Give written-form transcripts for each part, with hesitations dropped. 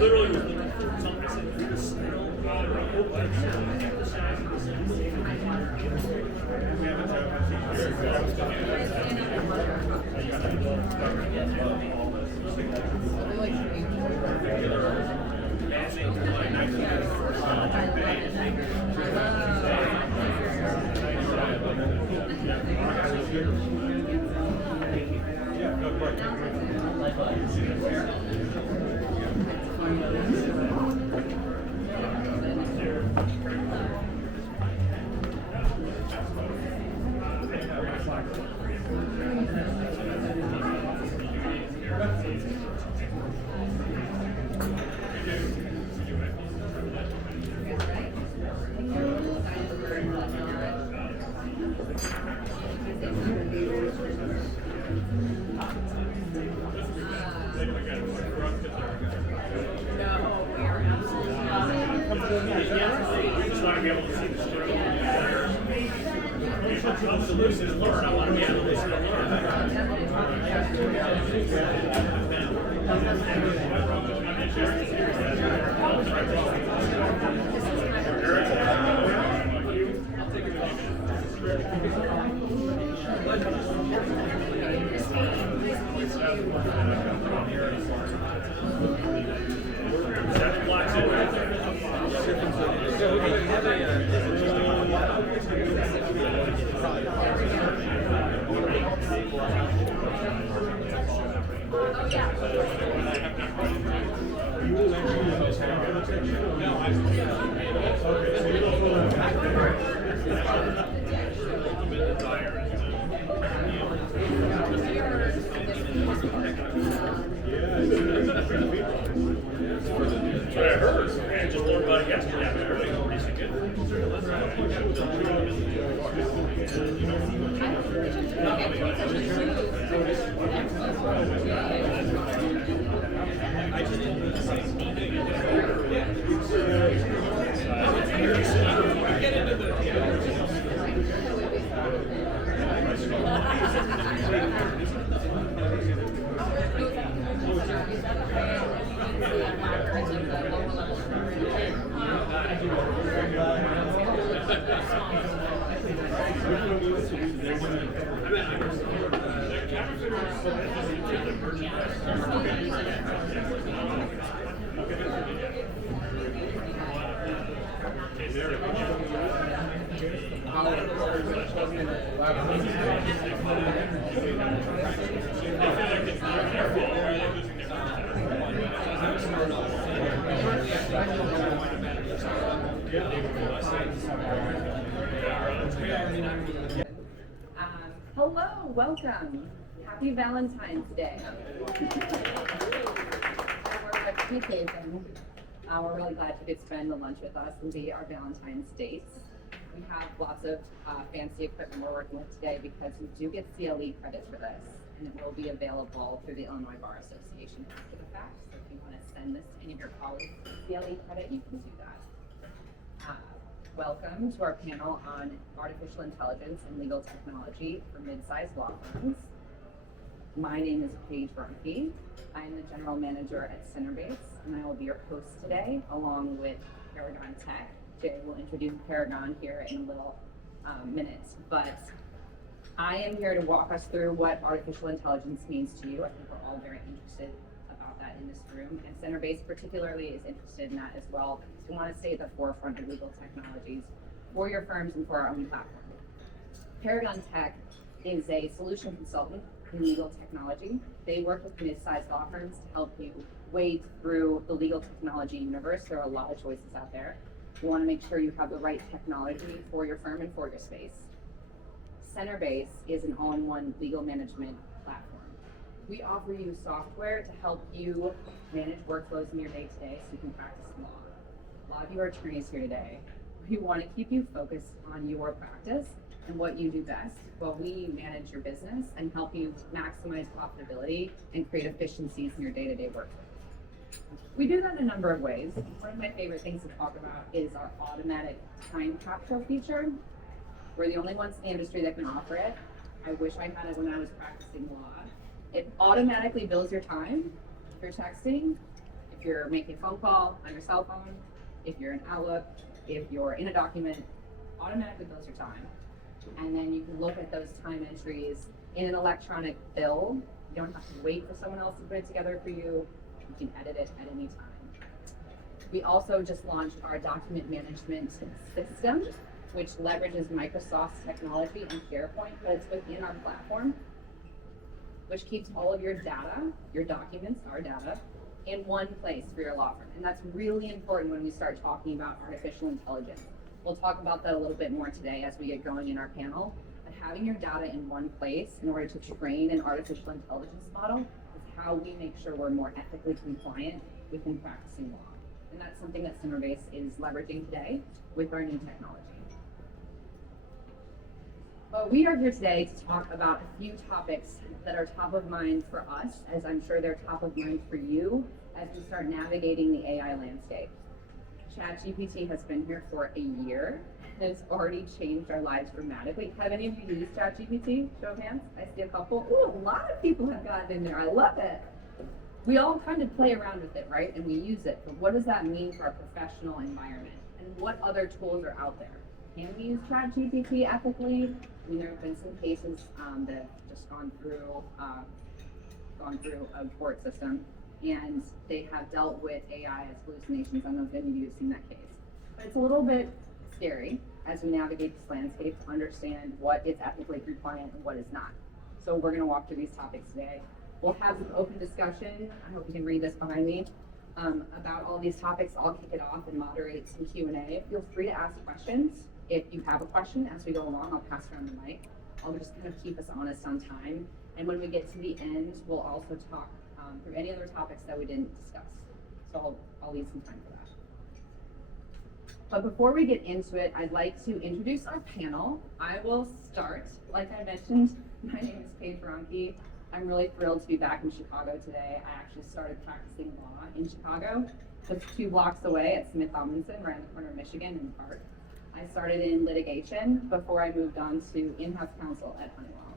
literally was looking for something. I said, "Is it a snail?" Just want to be able to see the story. Once the loose is learned, I want to be able to see That's what I heard. I just learned about it yesterday. I heard it pretty Hello, welcome. Happy Valentine's Day. We're really glad you could spend the lunch with us and be our Valentine's dates. We have lots of fancy equipment we're working with today because we do get CLE credit for this, and it will be available through the Illinois Bar Association after the fact. So if you want to send this to any of your colleagues for CLE credit, you can do that. Welcome to our panel on artificial intelligence and legal technology for Midsize Law Firms. My name is Paige Bernke. I am the general manager at Centerbase, and I will be your host today, along with Paragon Tech. Jay will introduce Paragon here in a little minute, but I am here to walk us through what artificial intelligence means to you. I think we're all very interested about that in this room, and Centerbase particularly is interested in that as well, because we want to stay at the forefront of legal technologies for your firms and for our own platform. Paragon Tech is a solution consultant in legal technology. They work with mid-sized law firms to help you wade through the legal technology universe. There are a lot of choices out there. You want to make sure you have the right technology for your firm and for your space. Centerbase is an all-in-one legal management platform. We offer you software to help you manage workflows in your day-to-day so you can practice law. A lot of you are attorneys here today. We want to keep you focused on your practice and what you do best while we manage your business and help you maximize profitability and create efficiencies in your day-to-day work. We do that in a number of ways. One of my favorite things to talk about is our automatic time capture feature. We're the only ones in the industry that can offer it. I wish I had it when I was practicing law. It automatically bills your time if you're texting. If if you're making a phone call on your cell phone, if you're in Outlook, if you're in a document, automatically bills your time. And then you can look at those time entries in an electronic bill. You don't have to wait for someone else to put it together for you. You can edit it at any time. We also just launched our document management system, which leverages Microsoft's technology and SharePoint, but it's within our platform, which keeps all of your data, your documents, our data, in one place for your law firm. And that's really important when we start talking about artificial intelligence. We'll talk about that a little bit more today as we get going in our panel. But having your data in one place in order to train an artificial intelligence model is how we make sure we're more ethically compliant within practicing law. And that's something that Centerbase is leveraging today with our new technology. But we are here today to talk about a few topics that are top of mind for us, as I'm sure they're top of mind for you as we start navigating the AI landscape. ChatGPT has been here for a year and it's already changed our lives dramatically. Have any of you used ChatGPT? Show of hands. I see a couple. Ooh, a lot of people have gotten in there. I love it. We all kind of play around with it, right? And we use it. But what does that mean for our professional environment? And what other tools are out there? Can we use ChatGPT ethically? I mean, there have been some cases that have just gone through a court system, and they have dealt with AI as hallucinations. I don't know if any of you have seen that case. But it's a little bit scary as we navigate this landscape to understand what is ethically compliant and what is not. So we're going to walk through these topics today. We'll have some open discussion. I hope you can read this behind me. About all these topics. I'll kick it off and moderate some Q&A. Feel free to ask questions. If you have a question as we go along, I'll pass around the mic. I'll just kind of keep us honest on time. And when we get to the end, we'll also talk through any other topics that we didn't discuss. So I'll leave some time for that. But before we get into it, I'd like to introduce our panel. I will start. Like I mentioned, my name is Paige Ronke. I'm really thrilled to be back in Chicago today. I actually started practicing law in Chicago, just 2 blocks away at Smith Robinson, right on the corner of Michigan in the park. I started in litigation before I moved on to in-house counsel at Honeywell.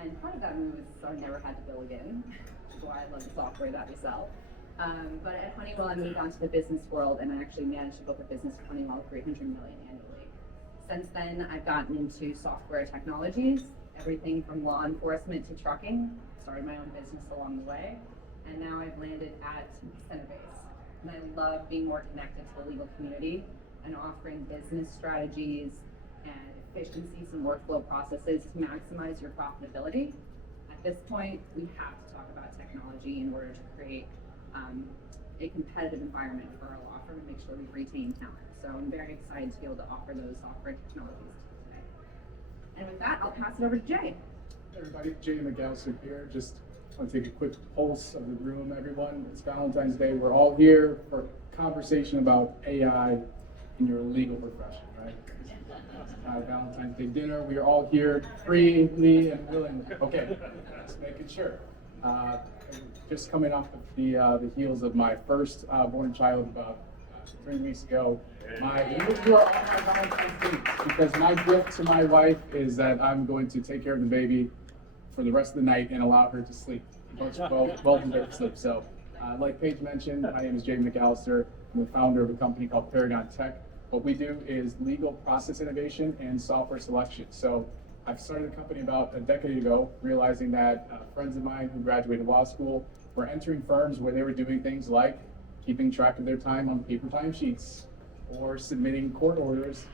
And part of that move is so I never had to bill again, which is why I love the software that we sell. But at Honeywell, I moved on to the business world, and I actually managed to book a business for Honeywell $300 million annually. Since then, I've gotten into software technologies, everything from law enforcement to trucking. Started my own business along the way, and now I've landed at Centerbase. And I love being more connected to the legal community and offering business strategies and efficiencies and workflow processes to maximize your profitability. At this point, we have to talk about technology in order to create a competitive environment for our law firm and make sure we retain talent. So I'm very excited to be able to offer those software technologies today. And with that, I'll pass it over to Jay. Hey everybody, Jay McAllister here. Just want to take a quick pulse of the room, everyone. It's Valentine's Day. We're all here for a conversation about AI in your legal profession, right? Valentine's Day dinner. We are all here freely and willing. Okay, just making sure. Just coming off the heels of my first born child about 3 weeks ago. You are on my Valentine's Day because my gift to my wife is that I'm going to take care of the baby for the rest of the night and allow her to sleep. Well deserved sleep. So, like Paige mentioned, my name is Jay McAllister. I'm the founder of a company called Paragon Tech. What we do is legal process innovation and software selection. So I've started a company about a decade ago, realizing that friends of mine who graduated law school were entering firms where they were doing things like keeping track of their time on paper timesheets or submitting court orders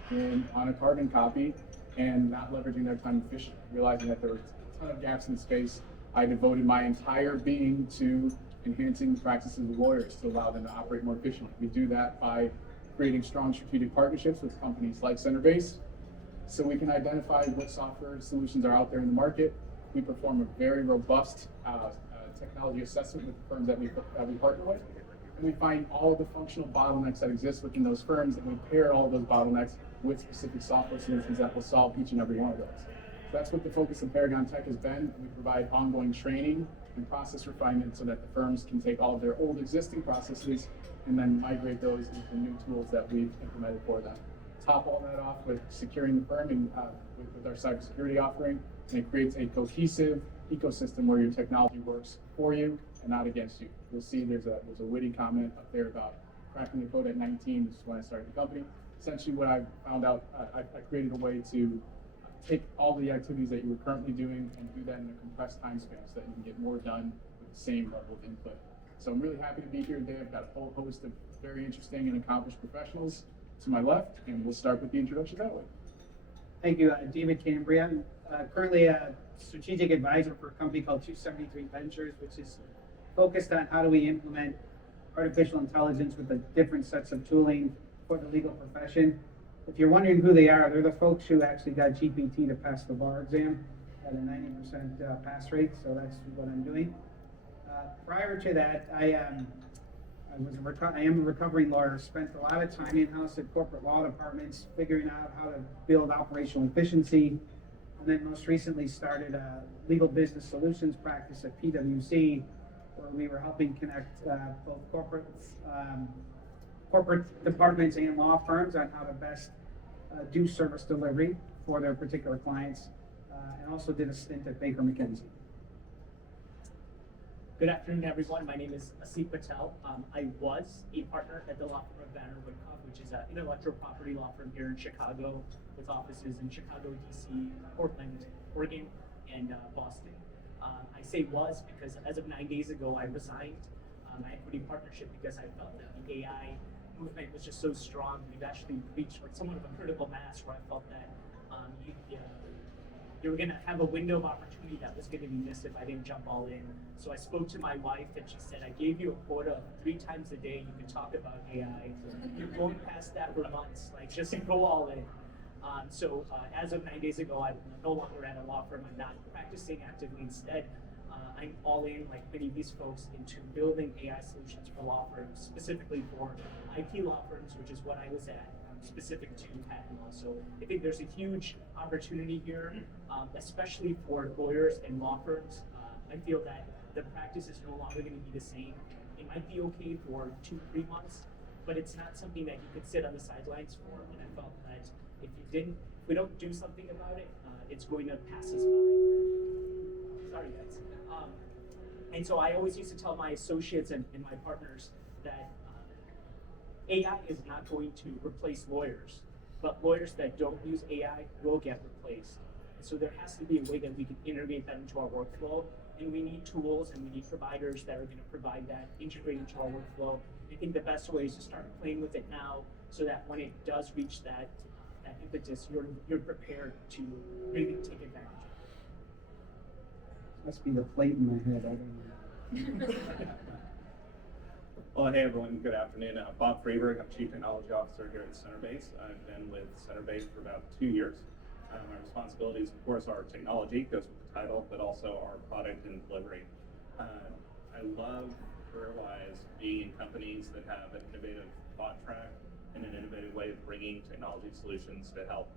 on a carbon copy and not leveraging their time efficiently. Realizing that there were a ton of gaps in the space, I devoted my entire being to enhancing the practices of lawyers to allow them to operate more efficiently. We do that by creating strong strategic partnerships with companies like Centerbase so we can identify what software solutions are out there in the market. We perform a very robust technology assessment with the firms that we partner with. And we find all of the functional bottlenecks that exist within those firms, and we pair all of those bottlenecks with specific software solutions that will solve each and every one of those. So that's what the focus of Paragon Tech has been. We provide ongoing training and process refinement so that the firms can take all of their old existing processes and then migrate those into new tools that we've implemented for them. Top all that off with securing the firm and with our cybersecurity offering, and it creates a cohesive ecosystem where your technology works for you are not against you. You'll see there's a witty comment up there about cracking the code at 19. This is when I started the company. Essentially, what I found out, I created a way to take all the activities that you were currently doing and do that in a compressed time span so that you can get more done with the same level of input. So I'm really happy to be here today. I've got a whole host of very interesting and accomplished professionals to my left, and we'll start with the introduction that way. Thank you, David Cambria. I'm currently a strategic advisor for a company called 273 Ventures, which is focused on how do we implement artificial intelligence with the different sets of tooling for the legal profession. If you're wondering who they are, they're the folks who actually got GPT to pass the bar exam at a 90% pass rate, so that's what I'm doing. Prior to that, I am a recovering lawyer. Spent a lot of time in-house at corporate law departments, figuring out how to build operational efficiency, and then most recently started a legal business solutions practice at PwC, where we were helping connect both corporate departments and law firms on how to best do service delivery for their particular clients, and also did a stint at Baker McKenzie. Good afternoon, everyone. My name is Asit Patel. I was a partner at the law firm of Banner Woodcock, which is an intellectual property law firm here in Chicago, with offices in Chicago, DC, Portland, Oregon, and Boston. I say was because as of 9 days ago, I resigned my equity partnership because I felt that the AI movement was just so strong. We've actually reached like somewhat of a critical mass where I felt that you were going to have a window of opportunity that was going to be missed if I didn't jump all in. So I spoke to my wife and she said, I gave you a quota of 3 times a day you can talk about AI. You're going past that for months. Like, just go all in. So as of 9 days ago, I'm no longer at a law firm. I'm not practicing actively. Instead, I'm all in, like many of these folks, into building AI solutions for law firms, specifically for IP law firms, which is what I was at, specific to patent law. So I think there's a huge opportunity here, especially for lawyers and law firms. I feel that the practice is no longer going to be the same. It might be okay for 2-3 months, but it's not something that you could sit on the sidelines for. And I felt that if we don't do something about it, it's going to pass us by. Sorry, guys. And so I always used to tell my associates and my partners that AI is not going to replace lawyers, but lawyers that don't use AI will get replaced. And so there has to be a way that we can integrate that into our workflow, and we need tools and we need providers that are going to provide that, integrate into our workflow. I think the best way is to start playing with it now, so that when it does reach that impetus, you're prepared to really take advantage of it. Must be the plate in my head, I don't know. Well, hey everyone, good afternoon. Bob Freeberg, I'm Chief Technology Officer here at Centerbase. I've been with Centerbase for about 2 years. My responsibilities, of course, are technology, goes with the title, but also our product and delivery. I love, career-wise, being in companies that have an innovative thought track and an innovative way of bringing technology solutions to help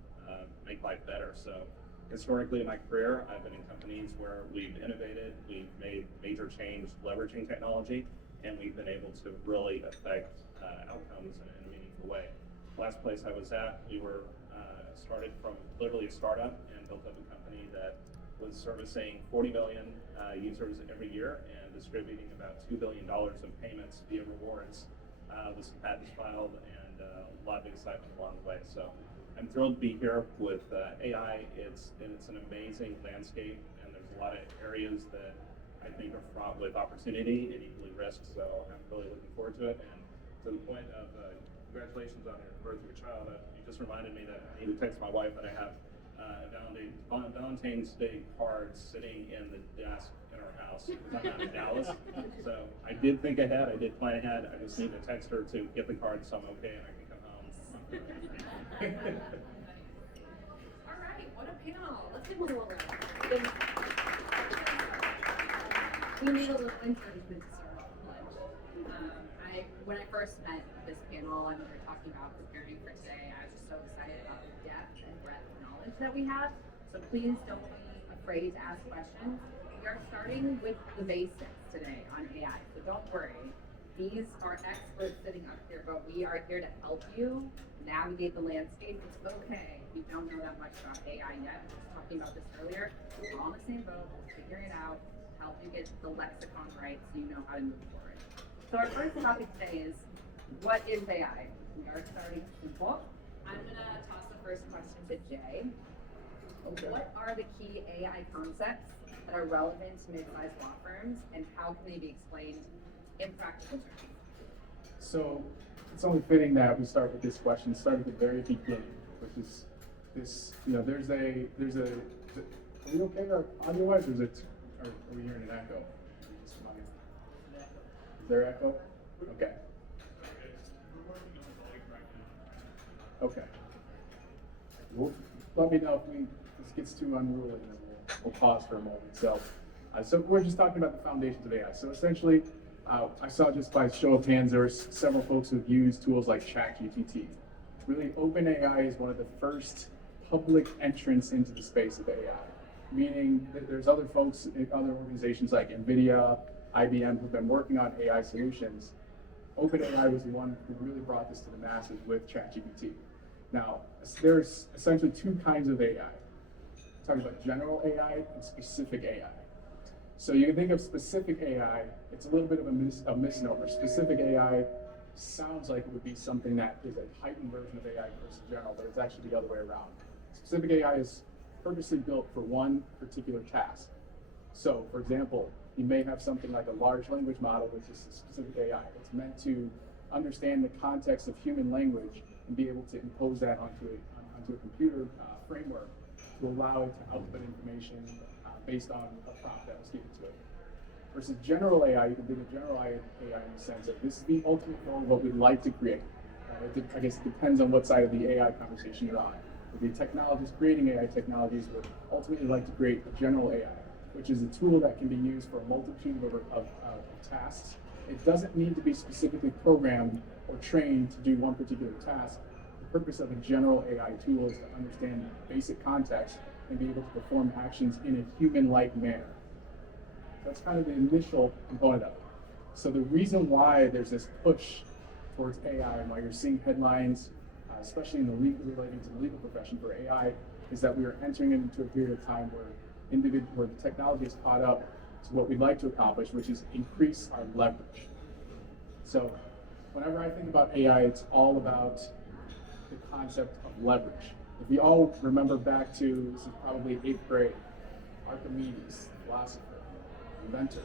make life better. So historically in my career, I've been in companies where we've innovated, we've made major change leveraging technology, and we've been able to really affect outcomes in a meaningful way. Last place I was at, we were started from literally a startup and built up a company that was servicing 40 million users every year and distributing about $2 billion of payments via rewards with some patents filed and a lot of excitement along the way. So I'm thrilled to be here with AI. It's an amazing landscape, and there's a lot of areas that I think are fraught with opportunity and equally risk, so I'm really looking forward to it. And to the point of congratulations on your birth of your child, you just reminded me that I need to text my wife that I have a Valentine's Day card sitting in the desk in our house because I'm not in Dallas. So I did think ahead, I did plan ahead. I just need to text her to get the card so I'm okay and I can come home. All right, what a panel. Let's give them a little round. We made a little encouragement to start off lunch. When I first met this panel and we were talking about preparing for today, I was just so excited about the depth and breadth of knowledge that we have. So please don't be afraid to ask questions. We are starting with the basics today on AI, so don't worry. These are experts sitting up here, but we are here to help you navigate the landscape. It's okay if you don't know that much about AI yet. We were just talking about this earlier. We're all in the same boat. We'll figure it out. help you get the lexicon right so you know how to move forward. So our first topic today is, what is AI? We are starting simple. I'm gonna toss the first question to Jay. Okay. What are the key AI concepts that are relevant to mid-sized law firms, and how can they be explained in practical terms? So it's only fitting that we start with this question, start at the very beginning, which is this, there's a, are we okay audio wise, or are we hearing an echo? Is there echo? Okay. Okay. Well, let me know if this gets too unruly, and then we'll pause for a moment. So we're just talking about the foundations of AI. So essentially, I saw just by show of hands, there were several folks who've used tools like ChatGPT. Really, OpenAI is one of the first public entrants into the space of AI, meaning that there's other folks in other organizations like NVIDIA, IBM, who've been working on AI solutions. OpenAI was the one who really brought this to the masses with ChatGPT. Now, there's essentially two kinds of AI. We're talking about general AI and specific AI. So you can think of specific AI, it's a little bit of a misnomer. Specific AI sounds like it would be something that is a heightened version of AI versus general, but it's actually the other way around. Specific AI is purposely built for one particular task. So, for example, you may have something like a large language model, which is a specific AI. It's meant to understand the context of human language and be able to impose that onto a computer framework to allow it to output information based on a prompt that was given to it. Versus general AI, you can think of general AI in the sense that this is the ultimate form of what we'd like to create. I guess it depends on what side of the AI conversation you're on. The technologists creating AI technologies would ultimately like to create a general AI, which is a tool that can be used for a multitude of tasks. It doesn't need to be specifically programmed or trained to do one particular task. The purpose of a general AI tool is to understand basic context and be able to perform actions in a human-like manner. That's kind of the initial component of it. So the reason why there's this push towards AI and why you're seeing headlines, especially in the relating to the legal profession for AI, is that we are entering into a period of time where the technology is caught up to what we'd like to accomplish, which is increase our leverage. So whenever I think about AI, it's all about the concept of leverage. If you all remember back to, this is probably 8th grade, Archimedes, philosopher, inventor.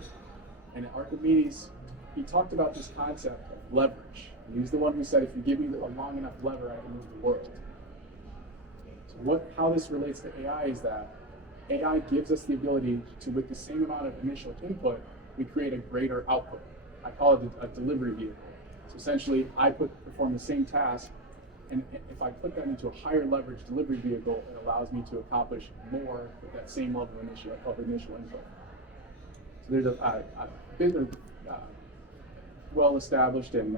And Archimedes, he talked about this concept of leverage. And he's the one who said, if you give me a long enough lever, I can move the world. So how this relates to AI is that AI gives us the ability to, with the same amount of initial input, we create a greater output. I call it a delivery vehicle. So essentially, I perform the same task, and if I put that into a higher leverage delivery vehicle, it allows me to accomplish more with that same level of initial input. So there's a bit of well-established and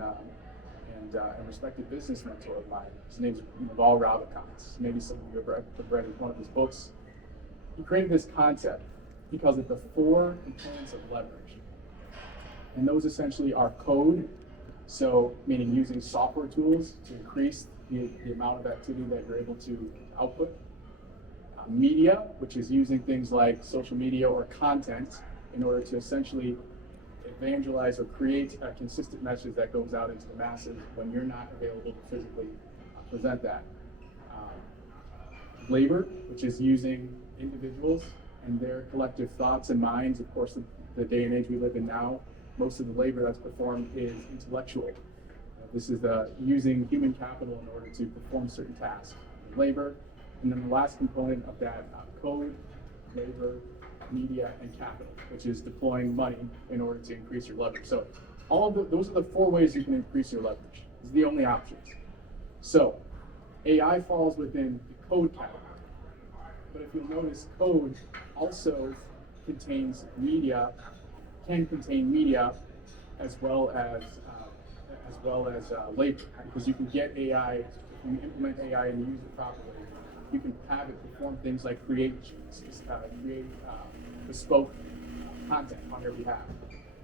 respected business mentor of mine. His name's Naval Ravikant. Maybe some of you have read one of his books. He created this concept. He calls it the 4 components of leverage. And those essentially are code, so meaning using software tools to increase the amount of activity that you're able to output. Media, which is using things like social media or content in order to essentially evangelize or create a consistent message that goes out into the masses when you're not available to physically present that. Labor, which is using individuals and their collective thoughts and minds. Of course, the day and age we live in now, most of the labor that's performed is intellectual. This is using human capital in order to perform certain tasks. Labor, and then the last component of that, code, labor, media, and capital, which is deploying money in order to increase your leverage. So those are the 4 ways you can increase your leverage. These are the only options. So AI falls within the code category. But if you'll notice, code also contains media, can contain media as well as labor, because you can get AI, if you implement AI and use it properly, you can have it perform things like create bespoke content on your behalf,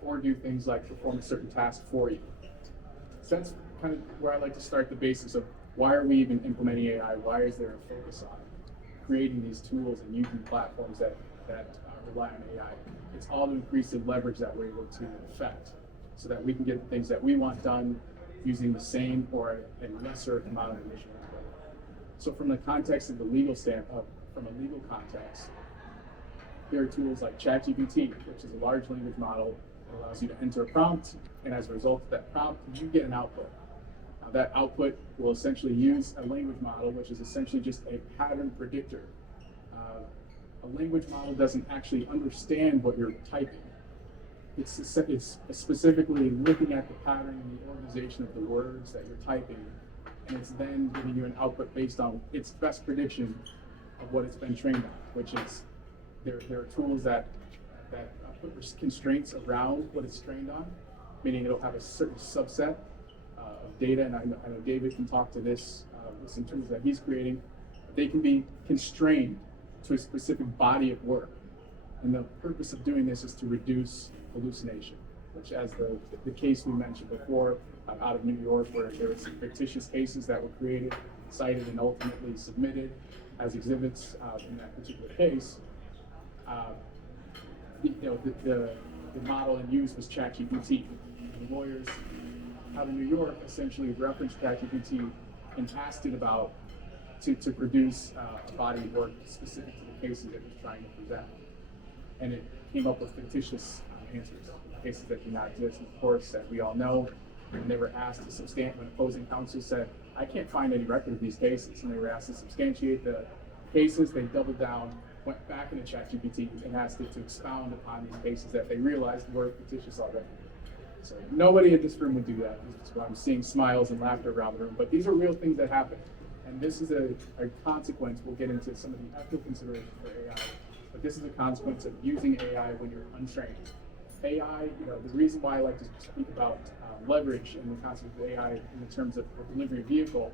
or do things like perform a certain task for you. So that's kind of where I like to start the basis of why are we even implementing AI? Why is there a focus on creating these tools and using platforms that are rely on AI. It's all to increase the leverage that we're able to affect so that we can get the things that we want done using the same or a lesser amount of initial input. So from the context of the legal from a legal context, there are tools like ChatGPT, which is a large language model that allows you to enter a prompt, and as a result of that prompt, you get an output. Now, that output will essentially use a language model, which is essentially just a pattern predictor. A language model doesn't actually understand what you're typing. It's specifically looking at the pattern and the organization of the words that you're typing, and it's then giving you an output based on its best prediction of what it's been trained on, which is there are tools that put constraints around what it's trained on, meaning it'll have a certain subset of data, and I know David can talk to this with some tools that he's creating. They can be constrained to a specific body of work. And the purpose of doing this is to reduce hallucination, which as the case we mentioned before out of New York, where there were some fictitious cases that were created, cited, and ultimately submitted as exhibits in that particular case. The model in use was ChatGPT. The lawyers out of New York essentially referenced ChatGPT and asked it about to produce a body of work specific to the cases it was trying to present. And it came up with fictitious answers, cases that do not exist. And of course, as we all know, when they were asked to substantiate, when opposing counsel said, I can't find any record of these cases, and they were asked to substantiate the cases, they doubled down, went back into ChatGPT and asked it to expound upon these cases that they realized were fictitious already. So nobody in this room would do that. This is why I'm seeing smiles and laughter around the room, but these are real things that happen. And this is a consequence. We'll get into some of the ethical considerations for AI, but this is a consequence of using AI when you're untrained. AI, the reason why I like to speak about leverage and the concept of AI in the terms of a delivery vehicle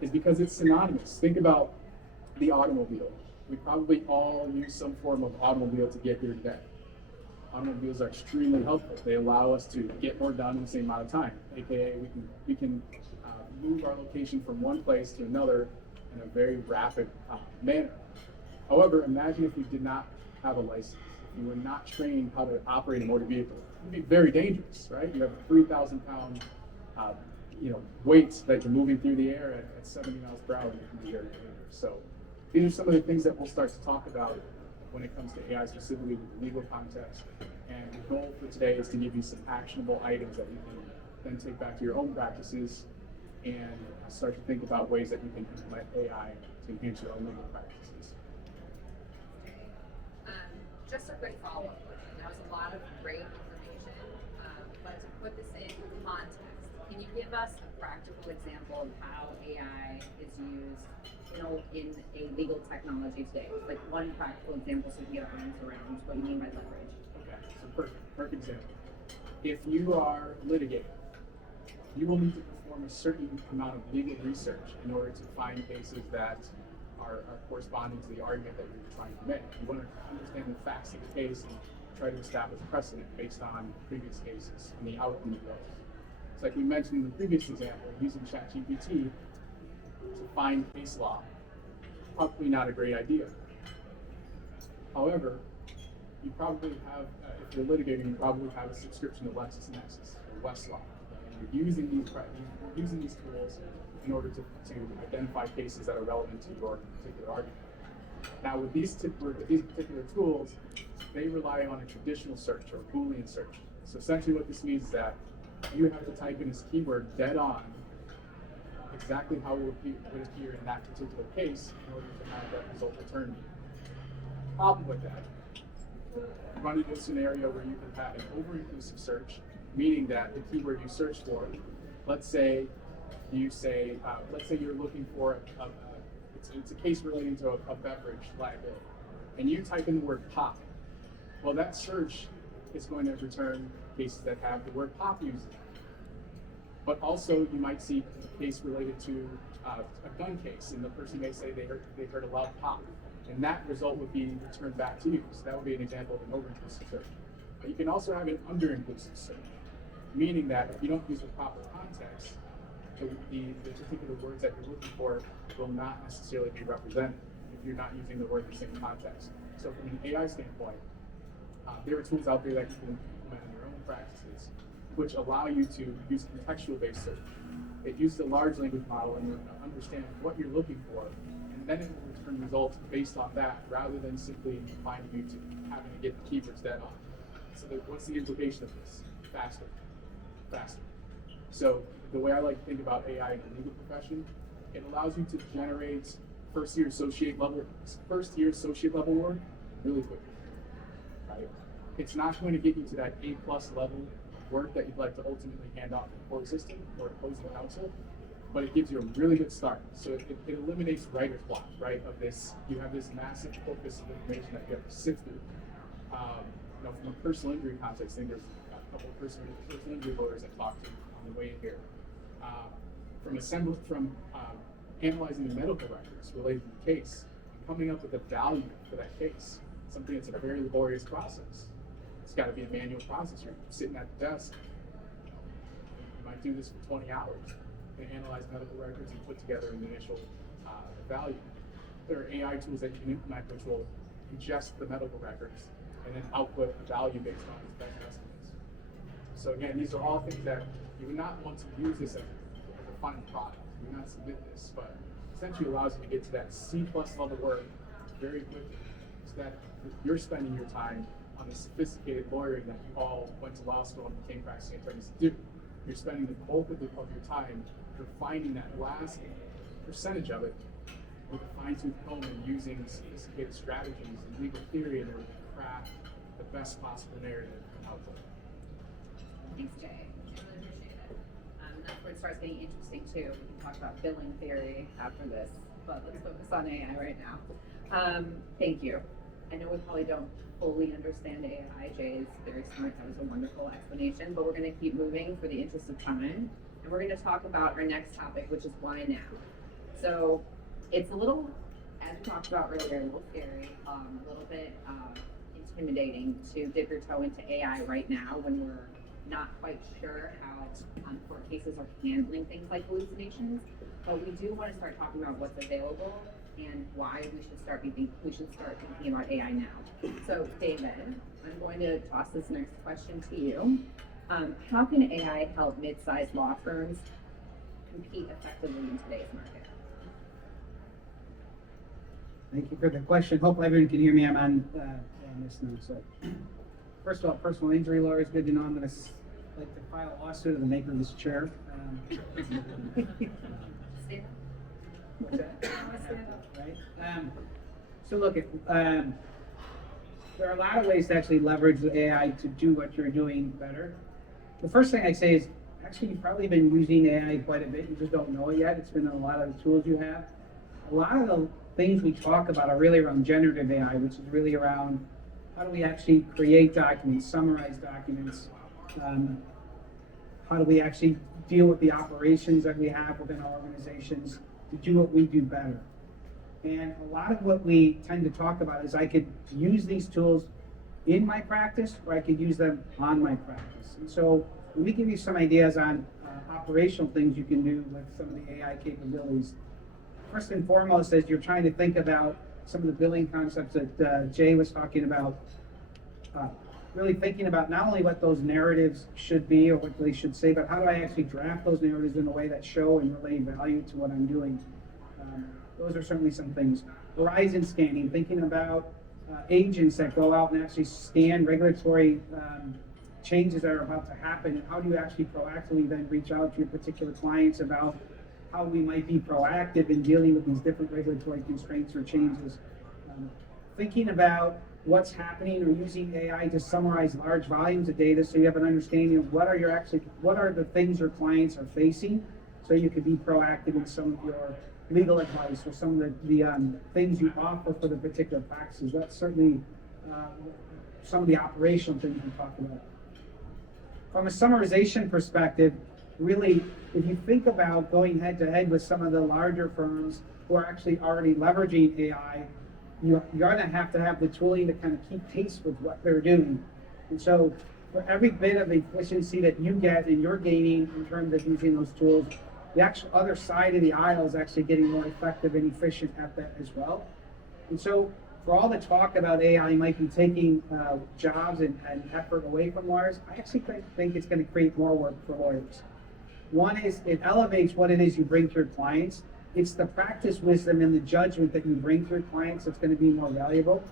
is because it's synonymous. Think about the automobile. We probably all use some form of automobile to get here today. Automobiles are extremely helpful. They allow us to get more done in the same amount of time. AKA, we can move our location from one place to another in a very rapid manner. However, imagine if you did not have a license. If you were not trained how to operate a motor vehicle. It would be very dangerous, right? You have a 3,000-pound weight that you're moving through the air at 70 miles per hour. It can be very dangerous. So these are some of the things that we'll start to talk about when it comes to AI, specifically with the legal context. And the goal for today is to give you some actionable items that you can then take back to your own practices and start to think about ways that you can implement AI to enhance your own legal practices. Just a quick follow-up question. That was a lot of great information, but to put this in context, can you give us a practical example of how AI is used in a legal technology today? Like one practical example so we can get our arms around what you mean by leverage. Okay, so perfect example. If you are litigating, you will need to perform a certain amount of legal research in order to find cases that are corresponding to the argument that you're trying to make. You want to understand the facts of the case and try to establish precedent based on previous cases and the outcome of those. It's like we mentioned in the previous example, using ChatGPT to find case law, probably not a great idea. However, you probably have, if you're litigating, you probably have a subscription to LexisNexis or Westlaw. And you're using these tools in order to identify cases that are relevant to your particular argument. Now, with these particular tools, they rely on a traditional search or Boolean search. So essentially what this means is that you have to type in this keyword dead on exactly how it would appear in that particular case in order to have that result returned. Problem with that, you run into a scenario where you can have an over-inclusive search, meaning that the keyword you search for, let's say you're looking for it's a case relating to a beverage liability, and you type in the word pop. Well, that search is going to return cases that have the word pop used in it. But also, you might see a case related to a gun case, and the person may say they heard a loud pop, and that result would be returned back to you. So that would be an example of an over-inclusive search. But you can also have an under-inclusive search, meaning that if you don't use the proper context, the particular words that you're looking for will not necessarily be represented if you're not using the word in the same context. So from an AI standpoint, There are tools out there that you can implement in your own practices, which allow you to use contextual-based search. It uses a large language model and understand what you're looking for, and then it will return results based on that, rather than simply finding you to having to get the keywords dead on. So what's the implication of this? Faster. So the way I like to think about AI in the legal profession, it allows you to generate first year associate level work really quickly. Right? It's not going to get you to that A+ level work that you'd like to ultimately hand off to the court system or opposing counsel, but it gives you a really good start. So it eliminates writer's block, right? Of this, you have this massive corpus of information that you have to sift through. From a personal injury context, I think there's a couple of personal injury lawyers I talked to on the way in here. From analyzing the medical records related to the case, and coming up with a value for that case, something that's a very laborious process. It's got to be a manual process. You're sitting at the desk. You might do this for 20 hours and analyze medical records and put together an initial value. There are AI tools that you can implement which will ingest the medical records and then output a value based on its best estimates. So again, these are all things that you would not want to use this as a final product. You would not submit this, but essentially allows you to get to that C+ level work very quickly, so that you're spending your time on the sophisticated lawyering that you all went to law school and became practicing attorneys to do. You're spending the bulk of your time refining that last percentage of it with a fine-tooth comb and using sophisticated strategies and legal theory in order to craft the best possible narrative out there. Thanks, Jay. I really appreciate it. That's where it starts getting interesting too. We can talk about billing theory after this, but let's focus on AI right now. Thank you. I know we probably don't fully understand AI. Jay is very smart. That was a wonderful explanation, but we're going to keep moving for the interest of time. And we're going to talk about our next topic, which is why now. So it's a little, as we talked about earlier, a little scary, a little bit intimidating to dip your toe into AI right now when we're not quite sure how court cases are handling things like hallucinations. But we do want to start talking about what's available and why we should start thinking about AI now. So David, I'm going to toss this next question to you. How can AI help mid-sized law firms compete effectively in today's market? Thank you for the question. Hopefully everyone can hear me. I'm on this now. So, first of all, personal injury lawyer is good to know. I'm going to like to file a lawsuit of the maker of this chair. Stand What's that? up. Right? So look, there are a lot of ways to actually leverage the AI to do what you're doing better. The first thing I say is, actually, you've probably been using AI quite a bit. You just don't know it yet. It's been in a lot of the tools you have. A lot of the things we talk about are really around generative AI, which is really around how do we actually create documents, summarize documents, how do we actually deal with the operations that we have within our organizations to do what we do better. And a lot of what we tend to talk about is I could use these tools in my practice, or I could use them on my practice. And so let me give you some ideas on operational things you can do with some of the AI capabilities. First and foremost, as you're trying to think about some of the billing concepts that Jay was talking about, really thinking about not only what those narratives should be or what they should say, but how do I actually draft those narratives in a way that show and relay value to what I'm doing. Those are certainly some things. Horizon scanning, thinking about agents that go out and actually scan regulatory changes that are about to happen, and how do you actually proactively then reach out to your particular clients about how we might be proactive in dealing with these different regulatory constraints or changes. Thinking about what's happening or using AI to summarize large volumes of data so you have an understanding of what are the things your clients are facing, so you can be proactive in some of your legal advice or some of the things you offer for the particular practices. That's certainly some of the operational things we talked about. From a summarization perspective, really, if you think about going head to head with some of the larger firms who are actually already leveraging AI, you're going to have the tooling to kind of keep pace with what they're doing. And so for every bit of efficiency that you get and you're gaining in terms of using those tools, the actual other side of the aisle is actually getting more effective and efficient at that as well. And so for all the talk about AI might be taking jobs and effort away from lawyers, I actually think it's going to create more work for lawyers. One is it elevates what it is you bring to your clients. It's the practice wisdom and the judgment that you bring to your clients that's going to be more valuable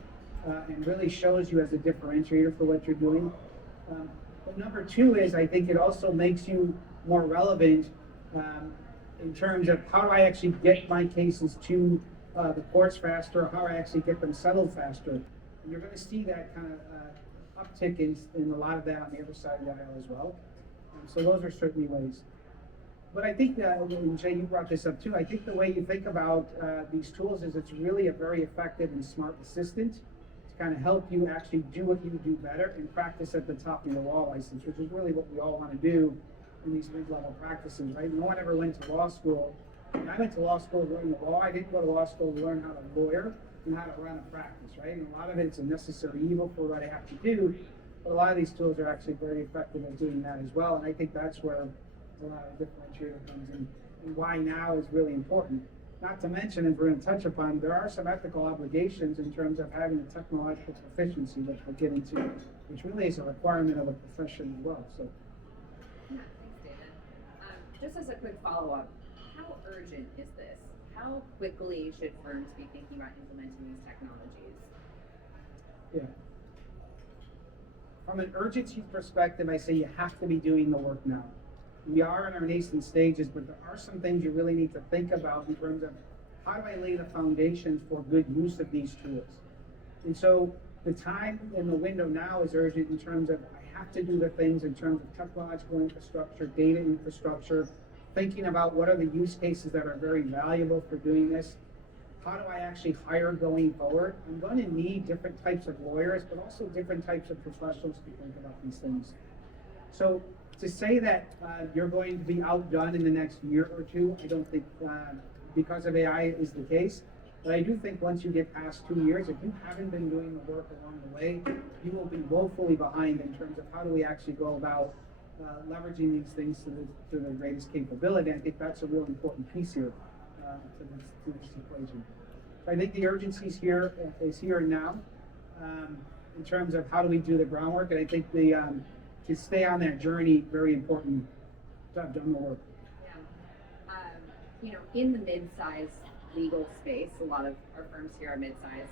and really shows you as a differentiator for what you're doing. But number two is I think it also makes you more relevant in terms of how do I actually get my cases to the courts faster, how I actually get them settled faster. And you're going to see that kind of uptick in a lot of that on the other side of the aisle as well. So those are certainly ways. But I think, and Jay, you brought this up too, I think the way you think about these tools is it's really a very effective and smart assistant to kind of help you actually do what you do better and practice at the top of your law license, which is really what we all want to do in these mid-level practices, right? No one ever went to law school. When I went to law school to learn the law, I didn't go to law school to learn how to lawyer and how to run a practice, right? And a lot of it's a necessary evil for what I have to do, but a lot of these tools are actually very effective at doing that as well, and I think that's where a lot of differentiator comes in, and why now is really important. Not to mention, as we're going to touch upon, there are some ethical obligations in terms of having a technological proficiency, which we'll get into, which really is a requirement of a profession as well. So, Yeah, thanks, David. Just as a quick follow-up, how urgent is this? How quickly should firms be thinking about implementing these technologies? yeah. From an urgency perspective, I say you have to be doing the work now. We are in our nascent stages, but there are some things you really need to think about in terms of how do I lay the foundations for good use of these tools. And so the time and the window now is urgent in terms of I have to do the things in terms of technological infrastructure, data infrastructure, thinking about what are the use cases that are very valuable for doing this. How do I actually hire going forward? I'm going to need different types of lawyers, but also different types of professionals to think about these things. So to say that you're going to be outdone in the next year or two, I don't think because of AI is the case. But I do think once you get past 2 years, if you haven't been doing the work along the way, you will be woefully behind in terms of how do we actually go about leveraging these things to the greatest capability. I think that's a real important piece here to this equation. So I think the urgency is here and now in terms of how do we do the groundwork, and I think to stay on that journey, very important to have done the work. Yeah. In the mid-size legal space, a lot of our firms here are mid-size.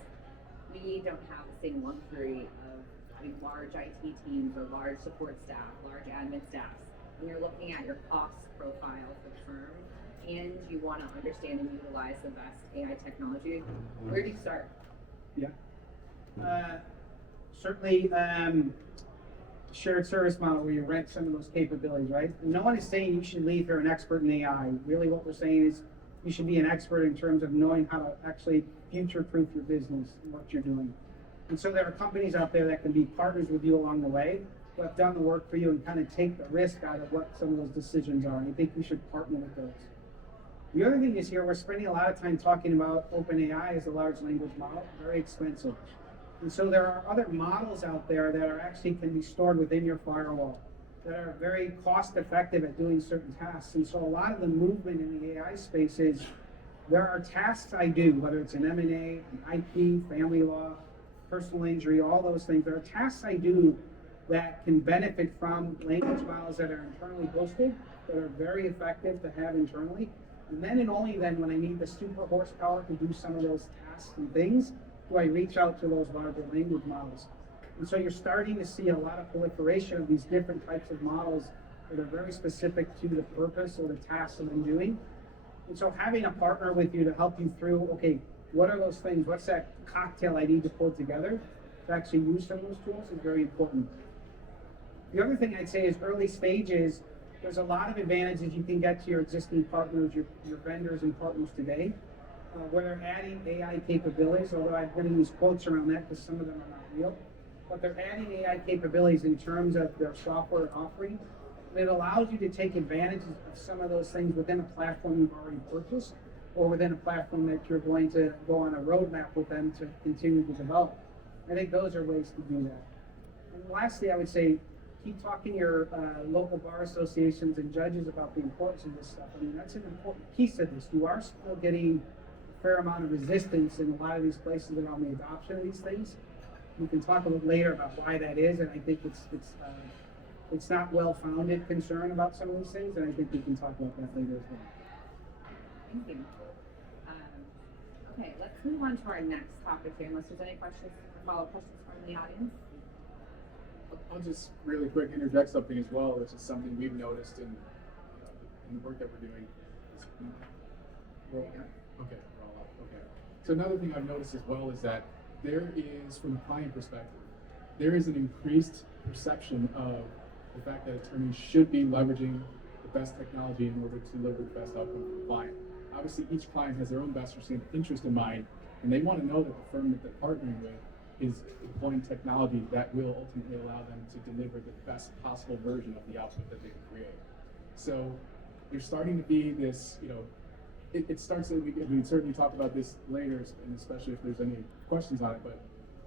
We don't have the same luxury of having large IT teams or large support staff, large admin staffs. When you're looking at your cost profile for the firm and you want to understand and utilize the best AI technology, where do you start? Yeah. Certainly, shared service model where you rent some of those capabilities, right? No one is saying you should leave here an expert in AI. Really what we're saying is you should be an expert in terms of knowing how to actually future-proof your business and what you're doing. And so there are companies out there that can be partners with you along the way, who have done the work for you and kind of take the risk out of what some of those decisions are. And I think you should partner with those. The other thing is here, we're spending a lot of time talking about OpenAI as a large language model, very expensive. And so there are other models out there that are actually can be stored within your firewall that are very cost effective at doing certain tasks. And so a lot of the movement in the AI space is there are tasks I do, whether it's an M&A, an IP, family law, personal injury, all those things. There are tasks I do that can benefit from language models that are internally hosted, that are very effective to have internally. And then and only then when I need the super horsepower to do some of those tasks and things, do I reach out to those larger language models. And so you're starting to see a lot of proliferation of these different types of models that are very specific to the purpose or the tasks that I'm doing. And so having a partner with you to help you through, okay, what are those things? What's that cocktail I need to pull together to actually use some of those tools is very important. The other thing I'd say is early stages, there's a lot of advantages you can get to your existing partners, your vendors and partners today, where they're adding AI capabilities, although I'm going to use quotes around that because some of them are not real. But they're adding AI capabilities in terms of their software offering. And it allows you to take advantage of some of those things within a platform you've already purchased or within a platform that you're going to go on a roadmap with them to continue to develop. I think those are ways to do that. And lastly, I would say, keep talking to your local bar associations and judges about the importance of this stuff. I mean, that's an important piece of this. You are still getting fair amount of resistance in a lot of these places around the adoption of these things. We can talk a little later about why that is, and I think it's not well-founded concern about some of these things, and I think we can talk about that later as well. Thank you. Okay, let's move on to our next topic here, unless there's any questions, follow-up questions from the audience. I'll just really quick interject something as well, which is something we've noticed in the work that we're doing. Okay, we're all up. Okay. So another thing I've noticed as well is that there is, from a client perspective, there is an increased perception of the fact that attorneys should be leveraging the best technology in order to deliver the best outcome for the client. Obviously, each client has their own best interest in mind, and they want to know that the firm that they're partnering with is employing technology that will ultimately allow them to deliver the best possible version of the output that they can create. So there's starting to be this, it starts to, we certainly talk about this later, and especially if there's any questions on it, but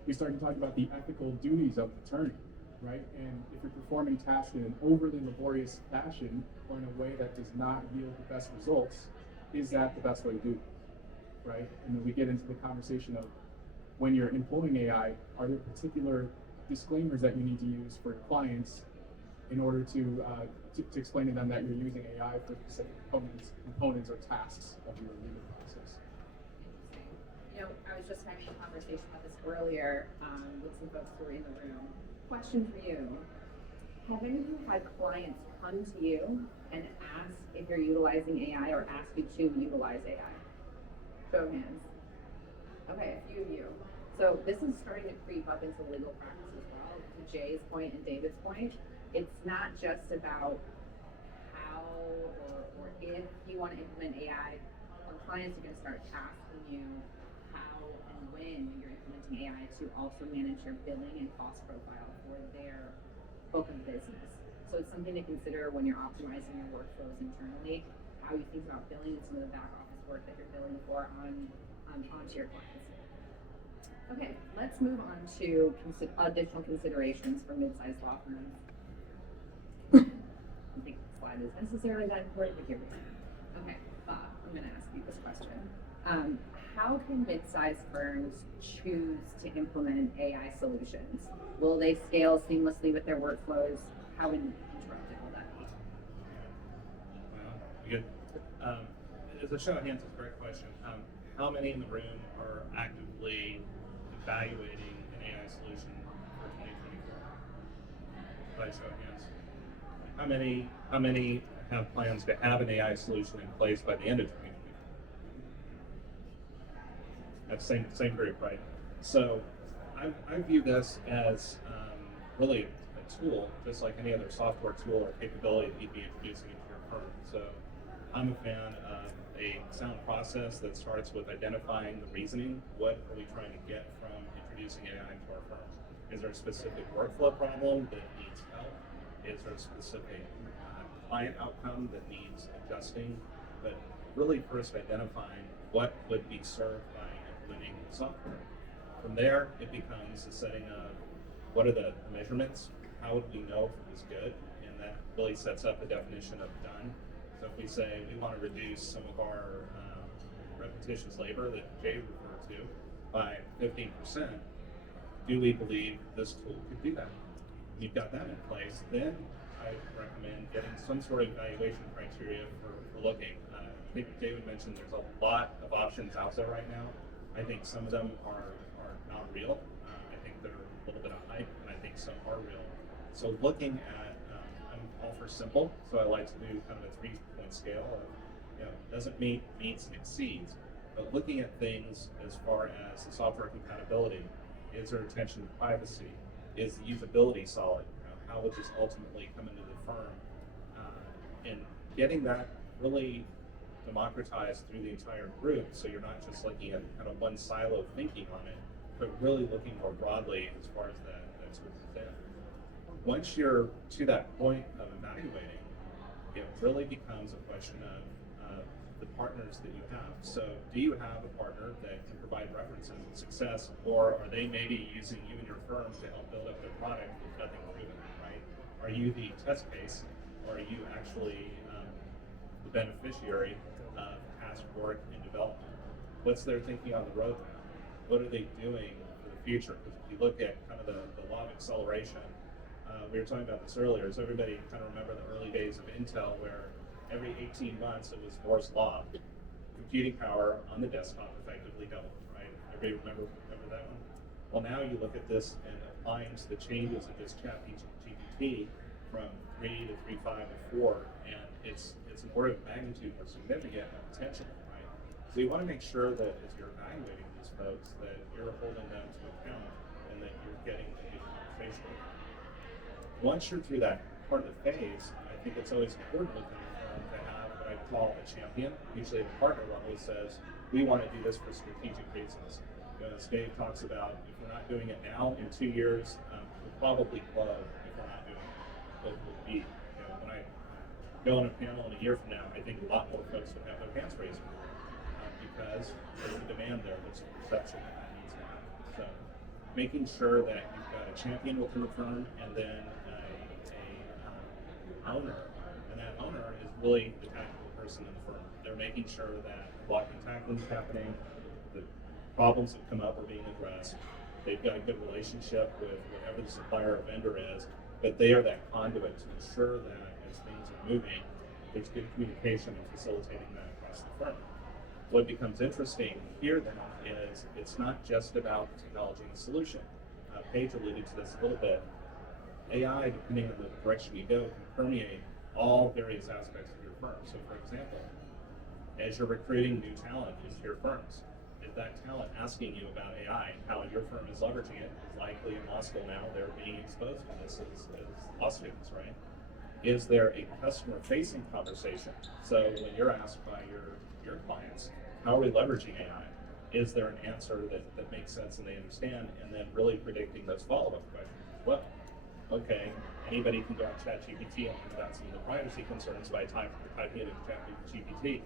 we start to talk about the ethical duties of an attorney, right? And if you're performing tasks in an overly laborious fashion or in a way that does not yield the best results, is that the best way to do it, right? And then we get into the conversation of, when you're employing AI, are there particular disclaimers that you need to use for clients in order to explain to them that you're using AI for specific components or tasks of your legal process? Interesting. I was just having a conversation about this earlier with some folks who were in the room. Question for you. Have any of you had clients come to you and ask if you're utilizing AI or ask you to utilize AI? Show of hands. Okay, a few of you. So this is starting to creep up into legal practice as well. To Jay's point and David's point, it's not just about how or if you want to implement AI. When clients are going to start asking you how and when you're implementing AI to also manage your billing and cost profile for their book of business. So it's something to consider when you're optimizing your workflows internally, how you think about billing and some of the back office work that you're billing for onto your clients. Okay, let's move on to additional considerations for mid-sized law firms. I don't think the slide is necessarily that important, but here we go. Okay, Bob, I'm going to ask you this question. How can mid-sized firms choose to implement AI solutions? Will they scale seamlessly with their workflows? How interrupted will that be? Well, good. As a show of hands, it's a great question. How many in the room are actively evaluating an AI solution for 2024? By show of hands. How many have plans to have an AI solution in place by the end of 2024? That's same group, right? So I view this as really a tool, just like any other software tool or capability that you'd be introducing into your firm. So I'm a fan of a sound process that starts with identifying the reasoning. What are we trying to get from introducing AI into our firm? Is there a specific workflow problem that needs help? Is there a specific client outcome that needs adjusting? But really first identifying what would be served by implementing the software. From there, it becomes the setting of what are the measurements? How would we know if it was good? And that really sets up a definition of done. So if we say we want to reduce some of our repetitious labor that Jay referred to by 15%, do we believe this tool could do that? When you've got that in place, then I recommend getting some sort of evaluation criteria for looking. I think David mentioned there's a lot of options out there right now. I think some of them are not real. I think they're a little bit of hype, and I think some are real. So looking at, I'm all for simple, so I like to do kind of a 3-point scale of, doesn't meet, meets, and exceeds. But looking at things as far as the software compatibility, is there attention to privacy? Is the usability solid? How would this ultimately come into the firm? And getting that really democratized through the entire group, so you're not just looking at kind of one silo of thinking on it, but really looking more broadly as far as that tool is in. Once you're to that point of evaluating, it really becomes a question of the partners that you have. So do you have a partner that can provide references of success, or are they maybe using you and your firm to help build up their product with nothing proven, right? Are you the test case, or are you actually the beneficiary of past work and development? What's their thinking on the roadmap? What are they doing for the future? Because if you look at kind of the law of acceleration, we were talking about this earlier, so everybody kind of remember the early days of Intel where every 18 months it was Moore's Law. Computing power on the desktop effectively doubled, right? Everybody remember that one? Well, now you look at this and applying to the changes of this ChatGPT from 3 to 3.5 to 4, and it's an order of magnitude more significant and potential, right? So you want to make sure that as you're evaluating these folks, that you're holding them to account and that you're getting a good conversation with them. Once you're through that part of the phase, I think it's always important within the firm to have what I call a champion. Usually at the partner level says, we want to do this for strategic reasons. You know, as Dave talks about, if we're not doing it now, in 2 years, we'll probably blow if we're not doing it. But we'll be, you know, when I go on a panel in a year from now, I think a lot more folks would have their hands raised because there's a demand there, there's a perception that needs to happen. So making sure that you've got a champion within the firm and then owner, and that owner is really the tactical person in the firm. They're making sure that blocking and tackling is happening, the problems that come up are being addressed, they've got a good relationship with whatever the supplier or vendor is, but they are that conduit to ensure that as things are moving, there's good communication and facilitating that across the firm. What becomes interesting here then is it's not just about technology and the solution. Paige alluded to this a little bit. AI, depending on the direction you go, can permeate all various aspects of your firm. So for example, as you're recruiting new talent into your firms, is that talent asking you about AI and how your firm is leveraging it? Is likely in law school now they're being exposed to this as law students, right? Is there a customer-facing conversation? So when you're asked by your clients, how are we leveraging AI? Is there an answer that makes sense and they understand? And then really predicting those follow-up questions as well. Okay, anybody can go on ChatGPT and learn about some of the privacy concerns by typing it into ChatGPT.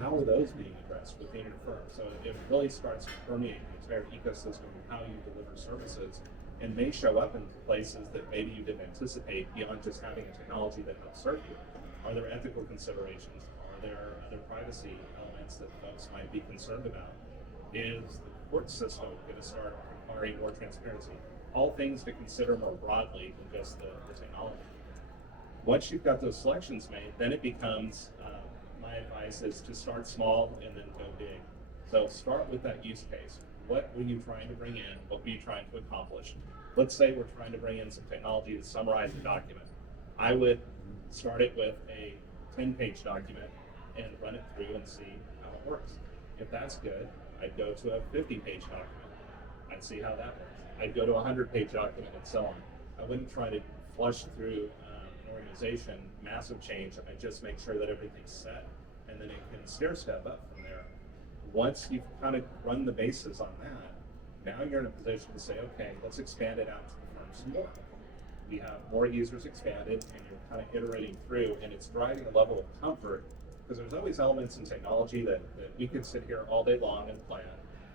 How are those being addressed within your firm? So it really starts to permeate the entire ecosystem of how you deliver services and may show up in places that maybe you didn't anticipate beyond just having a technology that helps serve you. Are there ethical considerations? Are there other privacy elements that folks might be concerned about? Is the court system going to start requiring more transparency? All things to consider more broadly than just the technology. Once you've got those selections made, then it becomes, my advice is to start small and then go big. So start with that use case. What were you trying to bring in? What were you trying to accomplish? Let's say we're trying to bring in some technology to summarize a document. I would start it with a 10-page document and run it through and see how it works. If that's good, I'd go to a 50-page document. I'd see how that works. I'd go to a 100-page document and so on. I wouldn't try to flush through an organization, massive change. I'd just make sure that everything's set and then it can stair step up from there. Once you've kind of run the bases on that, now you're in a position to say, okay, let's expand it out to the firm some more. We have more users expanded and you're kind of iterating through and it's driving a level of comfort because there's always elements in technology that we could sit here all day long and plan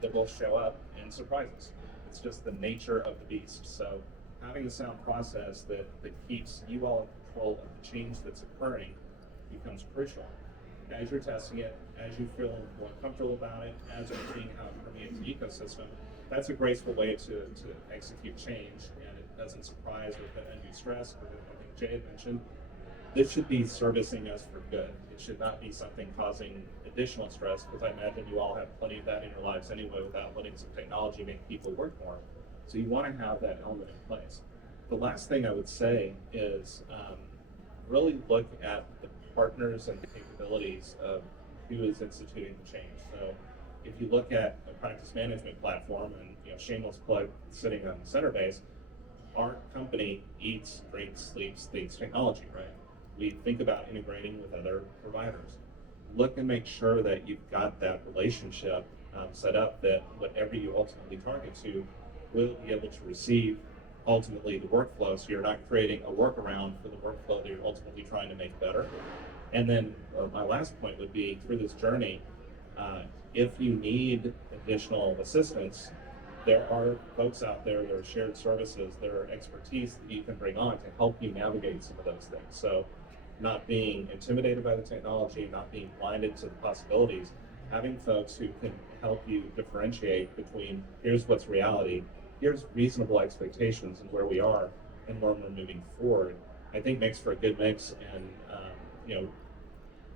that will show up and surprise us. It's just the nature of the beast. So having a sound process that keeps you all in control of the change that's occurring becomes crucial. As you're testing it, as you feel more comfortable about it, as you're seeing how it permeates the ecosystem, that's a graceful way to execute change and it doesn't surprise or put undue stress. But I think Jay had mentioned, this should be servicing us for good. It should not be something causing additional stress because I imagine you all have plenty of that in your lives anyway without letting some technology make people work more. So you want to have that element in place. The last thing I would say is really look at the partners and the capabilities of who is instituting the change. So if you look at a practice management platform and shameless plug sitting on the center base, our company eats, drinks, sleeps, thinks technology, right? We think about integrating with other providers. Look and make sure that you've got that relationship set up that whatever you ultimately target to will be able to receive ultimately the workflow, so you're not creating a workaround for the workflow that you're ultimately trying to make better. And then my last point would be through this journey, if you need additional assistance, there are folks out there, there are shared services, there are expertise that you can bring on to help you navigate some of those things. So not being intimidated by the technology, not being blinded to the possibilities, having folks who can help you differentiate between here's what's reality, here's reasonable expectations and where we are and where we're moving forward, I think makes for a good mix. And you know,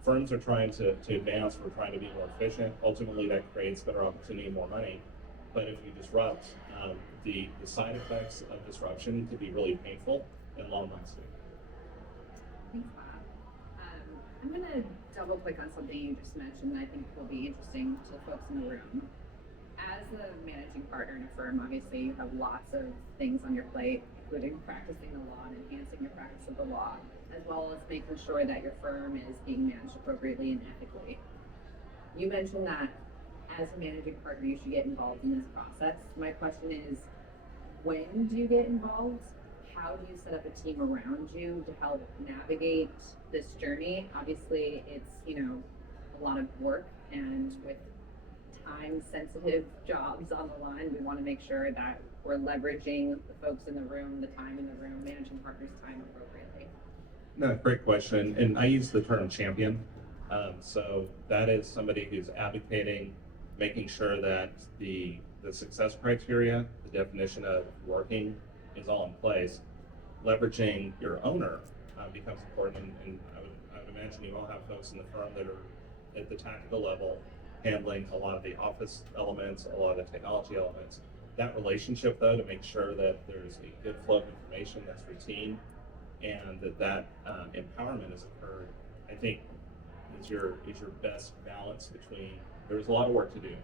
firms are trying to advance. We're trying to be more efficient. Ultimately, that creates better opportunity and more money. But if you disrupt, the side effects of disruption could be really painful and long lasting. Thanks, Bob. I'm going to double click on something you just mentioned that I think will be interesting to the folks in the room. As a managing partner in a firm, obviously you have lots of things on your plate, including practicing the law and enhancing your practice of the law, as well as making sure that your firm is being managed appropriately and ethically. You mentioned that as a managing partner, you should get involved in this process. My question is, when do you get involved? How do you set up a team around you to help navigate this journey? Obviously, it's, a lot of work, and with time-sensitive jobs on the line, we want to make sure that we're leveraging the folks in the room, the time in the room, managing partners' time appropriately. No, great question. And I use the term champion. So that is somebody who's advocating, making sure that the success criteria, the definition of working is all in place. Leveraging your owner becomes important. And I would imagine you all have folks in the firm that are at the tactical level handling a lot of the office elements, a lot of the technology elements. That relationship, though, to make sure that there's a good flow of information that's routine and that empowerment has occurred, I think is your best balance between, there's a lot of work to do.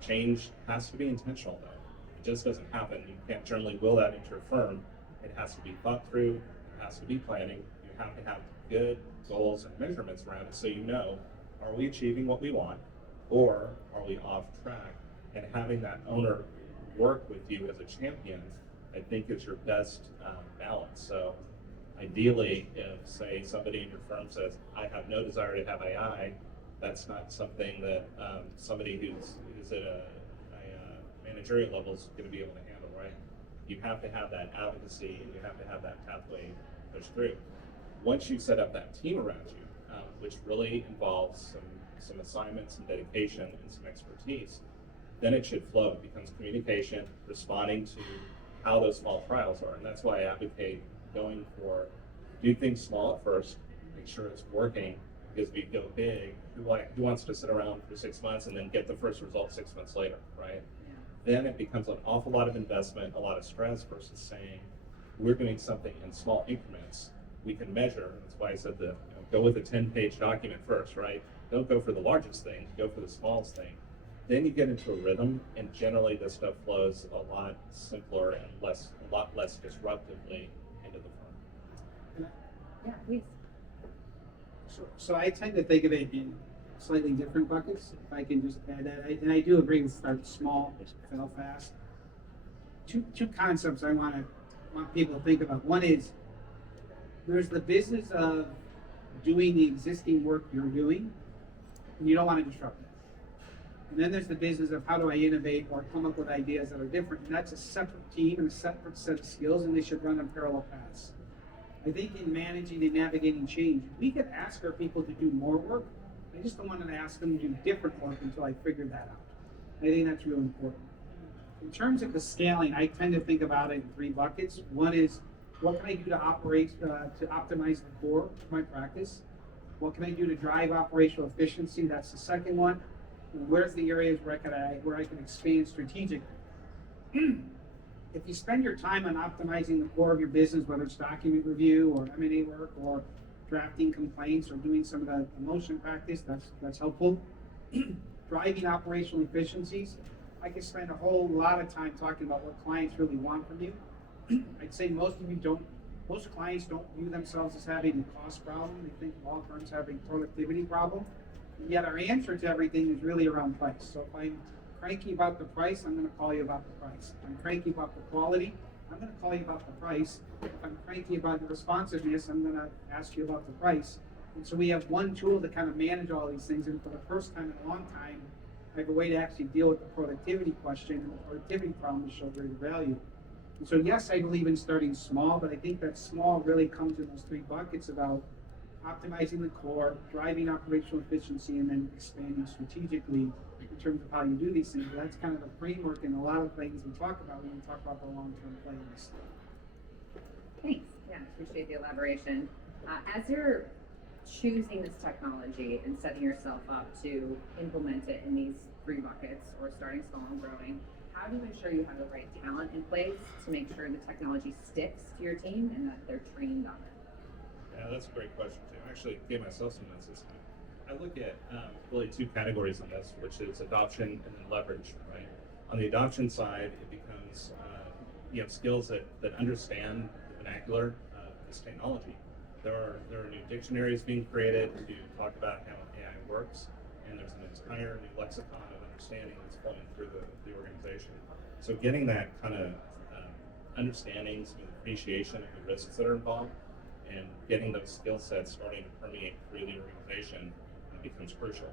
Change has to be intentional, though. It just doesn't happen. You can't generally will that into your firm. It has to be thought through. There has to be planning. You have to have good goals and measurements around it, so you know, are we achieving what we want, or are we off track? And having that owner work with you as a champion, I think is your best balance. So ideally, if, say, somebody in your firm says, I have no desire to have AI, that's not something that somebody who's at a managerial level is going to be able to handle, right? You have to have that advocacy, and you have to have that pathway pushed through. Once you set up that team around you, which really involves some assignments, some dedication, and some expertise, then it should flow. It becomes communication, responding to how those small trials are. And that's why I advocate going for, do things small at first, make sure it's working, because if we go big, who wants to sit around for 6 months and then get the first result 6 months later, right? Yeah. Then it becomes an awful lot of investment, a lot of stress, versus saying, we're doing something in small increments. We can measure. That's why I said go with a 10-page document first, right? Don't go for the largest thing, go for the smallest thing. Then you get into a rhythm, and generally this stuff flows a lot simpler and a lot less disruptively into the firm. Yeah, please. So I tend to think of it in slightly different buckets, if I can just add that. And I do agree with start small, fail fast. Two concepts I want people to think about. One is, there's the business of doing the existing work you're doing, and you don't want to disrupt it. And then there's the business of how do I innovate or come up with ideas that are different, and that's a separate team and a separate set of skills, and they should run on parallel paths. I think in managing and navigating change, we could ask our people to do more work. I just don't want to ask them to do different work until I figure that out. I think that's really important. In terms of the scaling, I tend to think about it in three buckets. One is, what can I do to optimize the core of my practice? What can I do to drive operational efficiency? That's the second one. And where's the areas where I can expand strategically? If you spend your time on optimizing the core of your business, whether it's document review or M&A work or drafting complaints or doing some of the motion practice, that's helpful. Driving operational efficiencies, I could spend a whole lot of time talking about what clients really want from you. I'd say most clients don't view themselves as having a cost problem. They think law firms have a productivity problem. And yet our answer to everything is really around price. So if I'm cranky about the price, I'm going to call you about the price. If I'm cranky about the quality, I'm going to call you about the price. If I'm cranky about the responsiveness, I'm going to ask you about the price. And so we have one tool to kind of manage all these things. And for the first time in a long time, I have a way to actually deal with the productivity question and the productivity problem to show greater value. And so yes, I believe in starting small, but I think that small really comes in those three buckets about optimizing the core, driving operational efficiency, and then expanding strategically in terms of how you do these things. That's kind of the framework and a lot of things we talk about when we talk about the long-term plans. Thanks. Yeah, appreciate the elaboration. As you're choosing this technology and setting yourself up to implement it in these three buckets, or starting small and growing, how do you ensure you have the right talent in place to make sure the technology sticks to your team and that they're trained on it? Yeah, that's a great question too. I actually gave myself some notes this time. I look at really two categories on this, which is adoption and then leverage, right? On the adoption side, it becomes skills that understand the vernacular of this technology. There are new dictionaries being created to talk about how AI works, and there's an entire new lexicon of understanding that's flowing through the organization. So getting that kind of understanding, some appreciation of the risks that are involved, and getting those skill sets starting to permeate through the organization becomes crucial.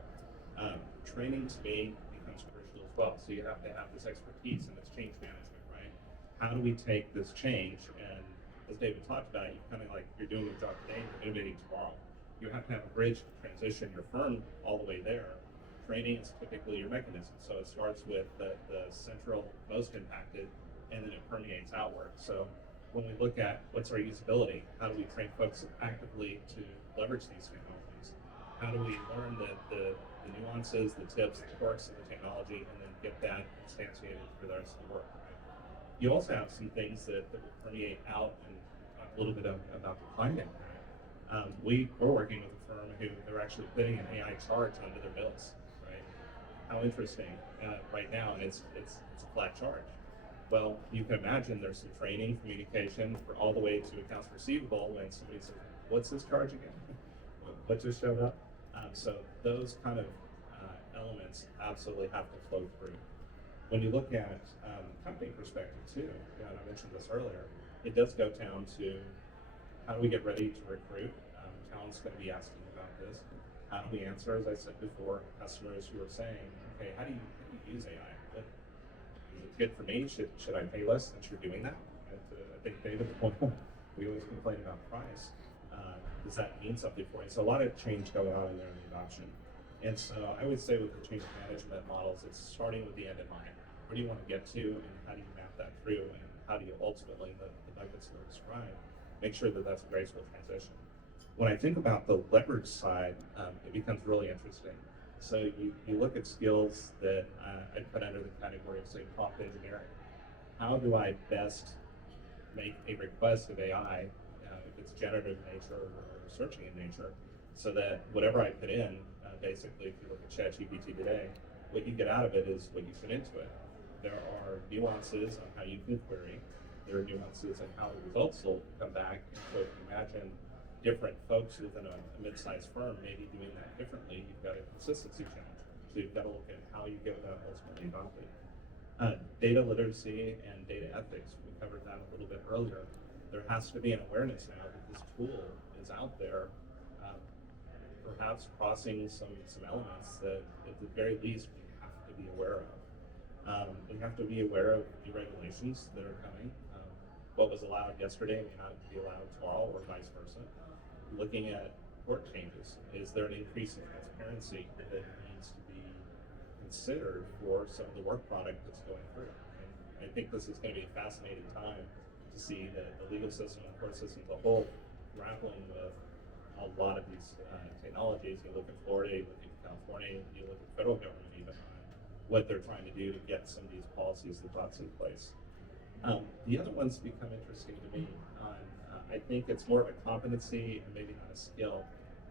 Training to me becomes crucial as well. So you have to have this expertise in this change management, right? How do we take this change and, as David talked about, you kind of like you're doing your job today, you're innovating tomorrow. You have to have a bridge to transition your firm all the way there. Training is typically your mechanism. So it starts with the central most impacted, and then it permeates outward. So when we look at what's our usability, how do we train folks actively to leverage these technologies? How do we learn the nuances, the tips, the quirks of the technology, and then get that instantiated for the rest of the work? You also have some things that will permeate out, and talk a little bit about the climate impact. We're working with a firm who they're actually putting an AI charge under their bills, right? How interesting right now, and it's a flat charge. Well, you can imagine there's some training, communication, for all the way to accounts receivable when somebody says, "What's this charge again? What just showed up?" So those kind of elements absolutely have to flow through. When you look at company perspective too, and I mentioned this earlier, it does go down to how do we get ready to recruit? Talent's going to be asking about this. How do we answer, as I said before, customers who are saying, "Okay, how do you use AI? Is it good for me? Should I pay less since you're doing that?" I think David, we always complain about price. Does that mean something for you? So a lot of change going on in there in the adoption. And so I would say with the change management models, it's starting with the end in mind. Where do you want to get to, and how do you map that through, and how do you ultimately, the nuggets that are described, make sure that that's a graceful transition. When I think about the leverage side, it becomes really interesting. So you look at skills that I put under the category of, say, prompt engineering. How do I best make a request of AI, if it's generative in nature or searching in nature, so that whatever I put in, basically, if you look at ChatGPT today, what you get out of it is what you put into it. There are nuances on how you can query. There are nuances on how the results will come back. And so if you imagine different folks within a mid-sized firm maybe doing that differently, you've got a consistency challenge. So you've got to look at how you get that ultimately adopted. Data literacy and data ethics, we covered that a little bit earlier. There has to be an awareness now that this tool is out there, perhaps crossing some elements that at the very least we have to be aware of. We have to be aware of new regulations that are coming. What was allowed yesterday may not be allowed tomorrow, or vice versa. Looking at court changes, is there an increase in transparency that needs to be considered for some of the work product that's going through? And I think this is going to be a fascinating time to see the legal system and the court system as a whole grappling with a lot of these technologies. You look at Florida, you look at California, you look at the federal government even on what they're trying to do to get some of these policies and thoughts in place. The other ones become interesting to me. I think it's more of a competency and maybe not a skill,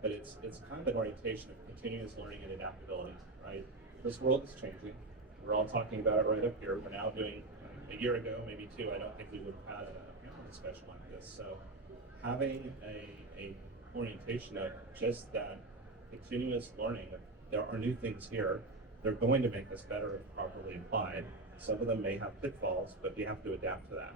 but it's kind of an orientation of continuous learning and adaptability, right? This world is changing. We're all talking about it right up here. We're now doing, a year ago, maybe two, I don't think we would have had a panel discussion like this. So having a orientation of just that continuous learning. There are new things here. They're going to make us better if properly applied. Some of them may have pitfalls, but we have to adapt to that.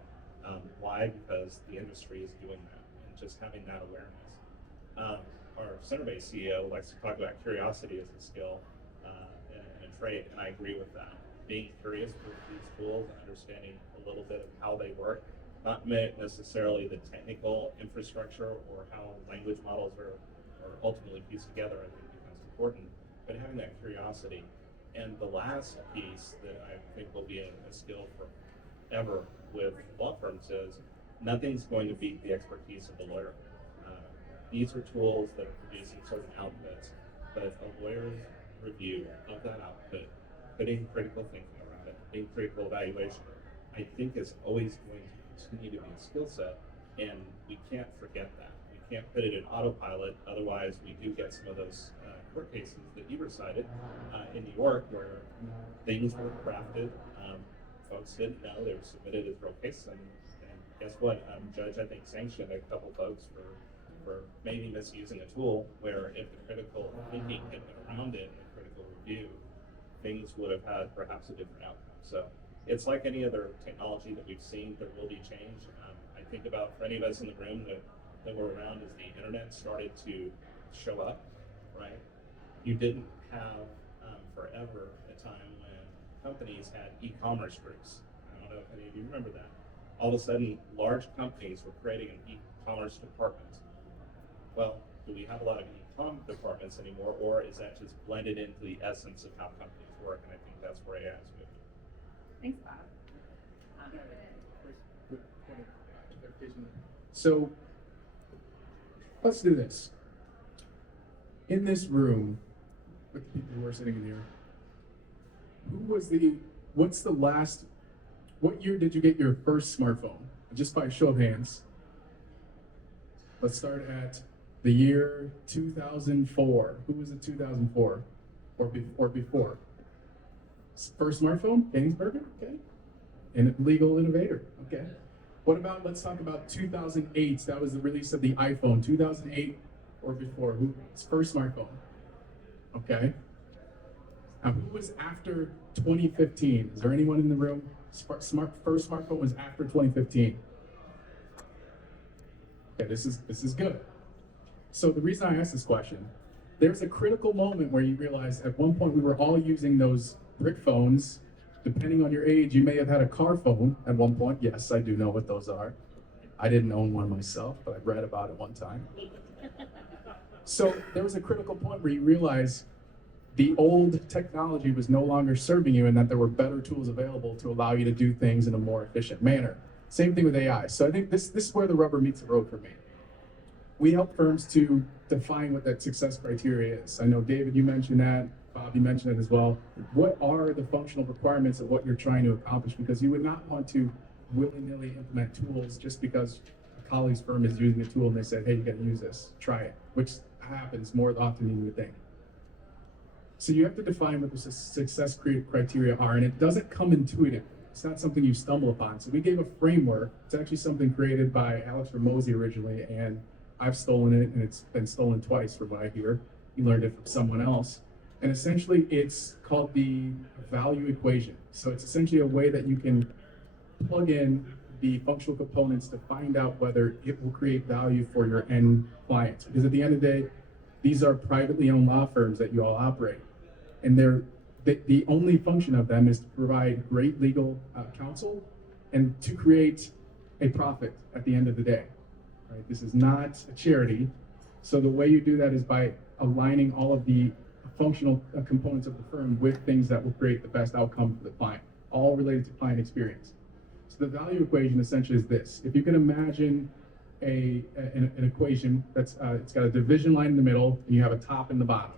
Why? Because the industry is doing that, and just having that awareness. Our center-based CEO likes to talk about curiosity as a skill and a trait, and I agree with that. Being curious with these tools and understanding a little bit of how they work, not necessarily the technical infrastructure or how language models are or ultimately piece together, I think becomes important. But having that curiosity. And the last piece that I think will be a skill forever with law firms is nothing's going to beat the expertise of the lawyer. These are tools that are producing certain outputs, but a lawyer's review of that output, putting critical thinking around it, being critical evaluation, I think is always going to continue to be a skill set, and we can't forget that. We can't put it in autopilot, otherwise we do get some of those court cases that you recited in New York where things were crafted, folks didn't know, they were submitted as real cases, and guess what? Judge, I think, sanctioned a couple folks for maybe misusing a tool where if the critical thinking had been around it and the critical review, things would have had perhaps a different outcome. So it's like any other technology that we've seen, there will be change. I think about for any of us in the room that were around as the internet started to show up, right? You didn't have forever a time when companies had e-commerce groups. I don't know if any of you remember that. All of a sudden, large companies were creating an e-commerce department. Well, do we have a lot of e-com departments anymore, or is that just blended into the essence of how companies work? And I think that's where AI is moving. Thanks, Bob. So let's do this. In this room, with the people who are sitting in here, what year did you get your first smartphone? Just by a show of hands. Let's start at the year 2004. Who was it 2004? Or before? First smartphone? Gettysburg? Okay. And legal innovator. Okay. What about, let's talk about 2008. That was the release of the iPhone. 2008 or before? Who's first smartphone? Okay. Now, who was after 2015? Is there anyone in the room? First smartphone was after 2015. Okay, this is good. So the reason I asked this question, there's a critical moment where you realize at one point we were all using those brick phones. Depending on your age, you may have had a car phone at one point. Yes, I do know what those are. I didn't own one myself, but I read about it one time. So there was a critical point where you realize the old technology was no longer serving you and that there were better tools available to allow you to do things in a more efficient manner. Same thing with AI. So I think this is where the rubber meets the road for me. We help firms to define what that success criteria is. I know, David, you mentioned that. Bob, you mentioned it as well. What are the functional requirements of what you're trying to accomplish? Because you would not want to willy-nilly implement tools just because a colleague's firm is using a tool and they said, hey, you got to use this, try it, which happens more often than you would think. So you have to define what the success criteria are, and it doesn't come intuitive. It's not something you stumble upon. So we gave a framework. It's actually something created by Alex Ramosi originally, and I've stolen it, and it's been stolen twice from what I hear. He learned it from someone else. And essentially, it's called the value equation. So it's essentially a way that you can plug in the functional components to find out whether it will create value for your end clients. Because at the end of the day, these are privately owned law firms that you all operate. And the only function of them is to provide great legal counsel and to create a profit at the end of the day. Right? This is not a charity. So the way you do that is by aligning all of the functional components of the firm with things that will create the best outcome for the client, all related to client experience. So the value equation essentially is this. If you can imagine an equation that's it's got a division line in the middle and you have a top and the bottom.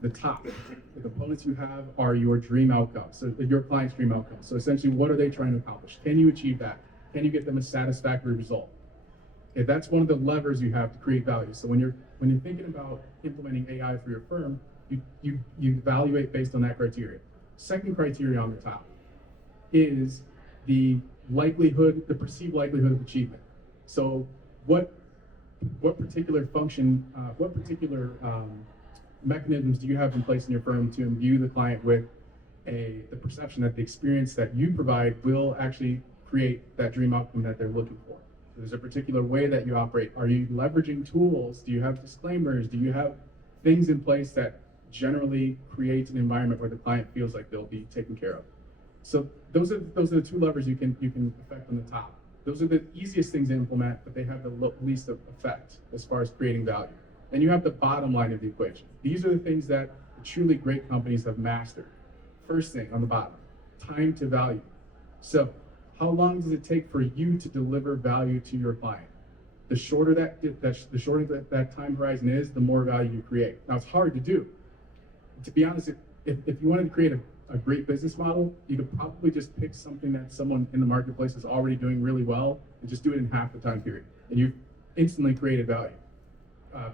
The top, the components you have are your dream outcomes, so your client's dream outcomes. So essentially, what are they trying to accomplish? Can you achieve that? Can you get them a satisfactory result? Okay, that's one of the levers you have to create value. So when you're thinking about implementing AI for your firm, you evaluate based on that criteria. Second criteria on the top is the likelihood, the perceived likelihood of achievement. So what particular function, mechanisms do you have in place in your firm to imbue the client with the perception that the experience that you provide will actually create that dream outcome that they're looking for? So there's a particular way that you operate. Are you leveraging tools? Do you have disclaimers? Do you have things in place that generally create an environment where the client feels like they'll be taken care of? So those are the two levers you can affect on the top. Those are the easiest things to implement, but they have the least effect as far as creating value. Then you have the bottom line of the equation. These are the things that truly great companies have mastered. First thing on the bottom, time to value. So how long does it take for you to deliver value to your client? The shorter that time horizon is, the more value you create. Now it's hard to do. To be honest, if you wanted to create a great business model, you could probably just pick something that someone in the marketplace is already doing really well and just do it in half the time period. And you've instantly created value.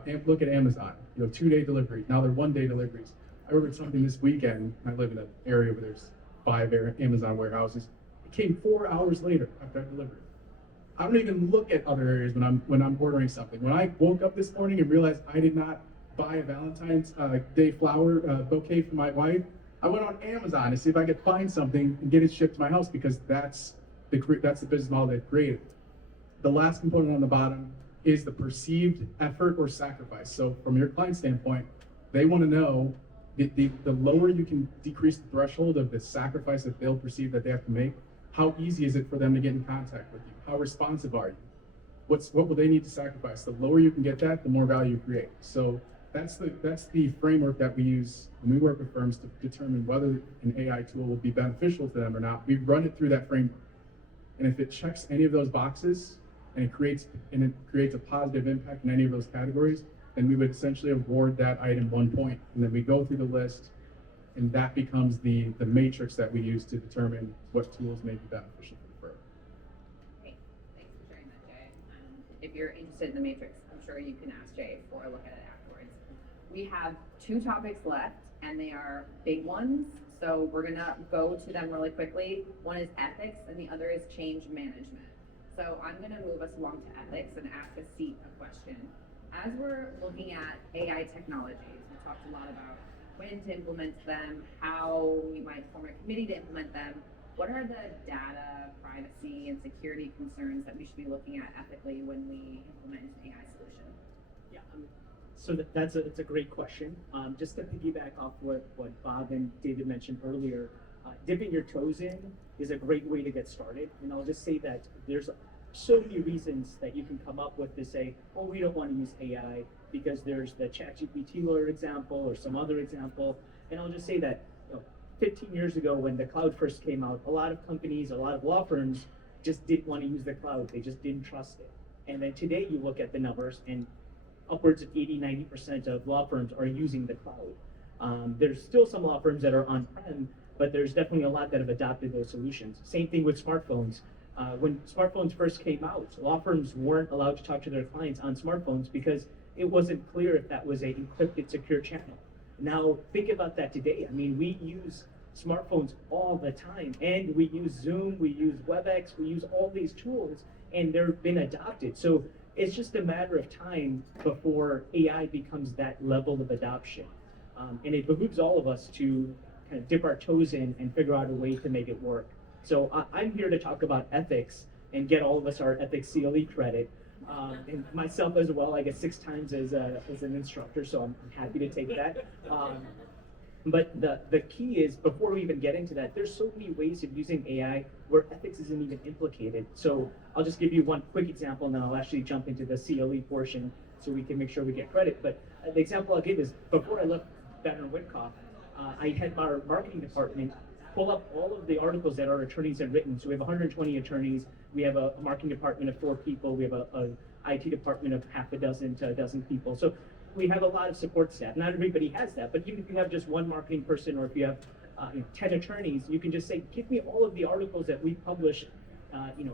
And look at Amazon, 2-day delivery. Now they're 1-day deliveries. I ordered something this weekend. I live in an area where there's 5 Amazon warehouses. It came 4 hours later after I delivered it. I don't even look at other areas when I'm ordering something. When I woke up this morning and realized I did not buy a Valentine's Day flower bouquet for my wife, I went on Amazon to see if I could find something and get it shipped to my house, because that's the business model they've created. The last component on the bottom is the perceived effort or sacrifice. So from your client standpoint, they want to know the lower you can decrease the threshold of the sacrifice that they'll perceive that they have to make, how easy is it for them to get in contact with you? How responsive are you? What will they need to sacrifice? The lower you can get that, the more value you create. So that's the framework that we use when we work with firms to determine whether an AI tool will be beneficial to them or not. We run it through that framework. And if it checks any of those boxes and it creates a positive impact in any of those categories, then we would essentially award that item 1 point. And then we go through the list, and that becomes the matrix that we use to determine what tools may be beneficial for the firm. Great, thanks for sharing that, Jay. If you're interested in the matrix, I'm sure you can ask Jay for a look at it afterwards. We have 2 topics left, and they are big ones. So we're gonna go to them really quickly. One is ethics, and the other is change management. So I'm gonna move us along to ethics and ask a seat a question. As we're looking at AI technologies, we talked a lot about when to implement them, how we might form a committee to implement them. What are the data, privacy, and security concerns that we should be looking at ethically when we implement an AI solution? Yeah, so it's a great question. Just to piggyback off what Bob and David mentioned earlier, dipping your toes in is a great way to get started. And I'll just say that there's so many reasons that you can come up with to say, oh, we don't want to use AI because there's the ChatGPT lawyer example or some other example. And I'll just say that 15 years ago when the cloud first came out, a lot of companies, a lot of law firms just didn't want to use the cloud. They just didn't trust it. And then today you look at the numbers and upwards of 80-90% of law firms are using the cloud. There's still some law firms that are on-prem, but there's definitely a lot that have adopted those solutions. Same thing with smartphones. When smartphones first came out, law firms weren't allowed to talk to their clients on smartphones because it wasn't clear if that was an encrypted secure channel. Now think about that today. I mean, we use smartphones all the time, and we use Zoom, we use WebEx, we use all these tools, and they've been adopted. So it's just a matter of time before AI becomes that level of adoption. And it behooves all of us to kind of dip our toes in and figure out a way to make it work. So I'm here to talk about ethics and get all of us our ethics CLE credit. And myself as well, I get 6 times as an instructor, so I'm happy to take that. But the key is, before we even get into that, there's so many ways of using AI where ethics isn't even implicated. So I'll just give you one quick example, and then I'll actually jump into the CLE portion so we can make sure we get credit. But the example I'll give is, before I left Banner & Whitcock, I had our marketing department pull up all of the articles that our attorneys had written. So we have 120 attorneys. We have a marketing department of 4 people. We have a IT department of half a dozen to a dozen people. So we have a lot of support staff. Not everybody has that, but even if you have just 1 marketing person, or if you have 10 attorneys, you can just say, give me all of the articles that we published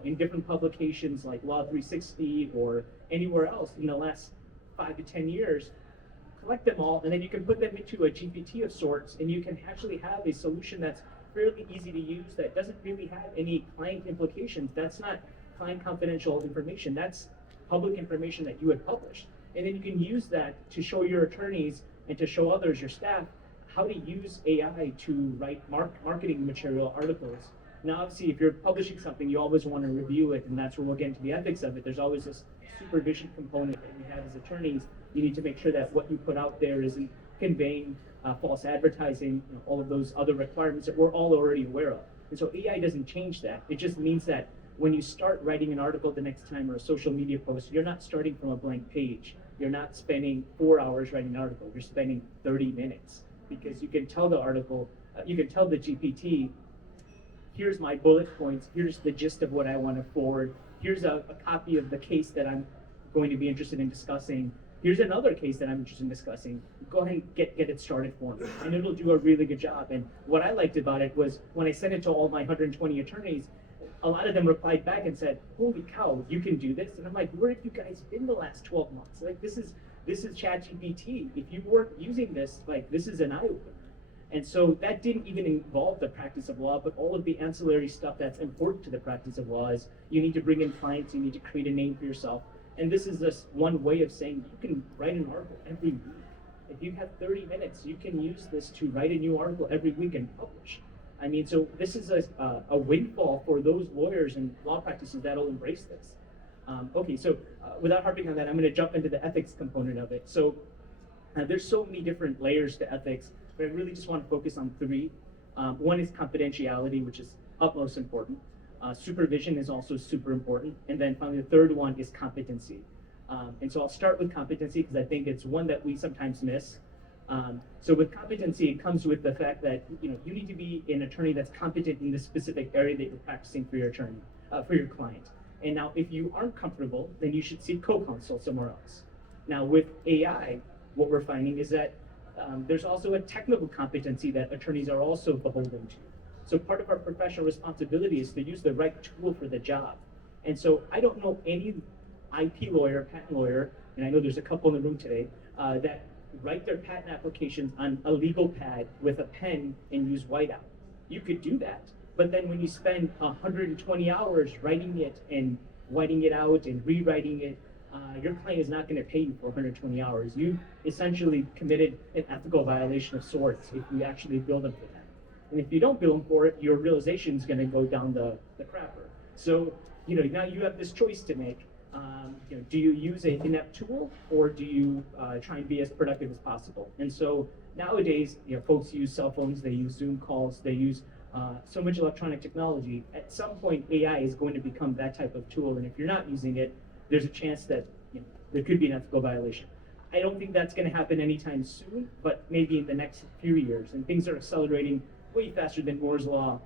in different publications like Law 360 or anywhere else in the last 5 to 10 years. Collect them all, and then you can put them into a GPT of sorts, and you can actually have a solution that's fairly easy to use, that doesn't really have any client implications. That's not client confidential information. That's public information that you had published. And then you can use that to show your attorneys and to show others, your staff, how to use AI to write marketing material, articles. Now, obviously, if you're publishing something, you always want to review it, and that's where we'll get into the ethics of it. There's always this supervision component that we have as attorneys. You need to make sure that what you put out there isn't conveying false advertising, all of those other requirements that we're all already aware of. And so AI doesn't change that. It just means that when you start writing an article the next time, or a social media post, you're not starting from a blank page. you're not spending 4 hours writing an article, you're spending 30 minutes because you can tell the article, you can tell the GPT, here's my bullet points, here's the gist of what I want to forward, here's a copy of the case that I'm going to be interested in discussing, here's another case that I'm interested in discussing, go ahead and get it started for me. And it'll do a really good job. And what I liked about it was when I sent it to all my 120 attorneys, a lot of them replied back and said, holy cow, you can do this? And I'm like, where have you guys been the last 12 months? Like, this is ChatGPT. If you weren't using this, like, this is an eye-opener. And so that didn't even involve the practice of law, but all of the ancillary stuff that's important to the practice of law is you need to bring in clients, you need to create a name for yourself. And this is just one way of saying you can write an article every week. If you have 30 minutes, you can use this to write a new article every week and publish. I mean, so this is a windfall for those lawyers and law practices that'll embrace this. Okay, so without harping on that, I'm going to jump into the ethics component of it. So there's so many different layers to ethics, but I really just want to focus on three. One is confidentiality, which is utmost important. Supervision is also super important. And then finally, the third one is competency. And so I'll start with competency because I think it's one that we sometimes miss. So with competency, it comes with the fact that you need to be an attorney that's competent in the specific area that you're practicing for your attorney, for your client. And now, if you aren't comfortable, then you should seek co-counsel somewhere else. Now, with AI, what we're finding is that there's also a technical competency that attorneys are also beholden to. So part of our professional responsibility is to use the right tool for the job. And so I don't know any IP lawyer, patent lawyer, and I know there's a couple in the room today, that write their patent applications on a legal pad with a pen and use whiteout. You could do that, but then when you spend 120 hours writing it and whiting it out and rewriting it, your client is not going to pay you for 120 hours. You essentially committed an ethical violation of sorts if you actually bill them for that. And if you don't bill them for it, your realization is going to go down the crapper. So, now you have this choice to make. Do you use an inept tool or do you try and be as productive as possible? And so nowadays, folks use cell phones, they use Zoom calls, they use so much electronic technology. At some point, AI is going to become that type of tool. And if you're not using it, there's a chance that there could be an ethical violation. I don't think that's going to happen anytime soon, but maybe in the next few years. And things are accelerating way faster than Moore's Law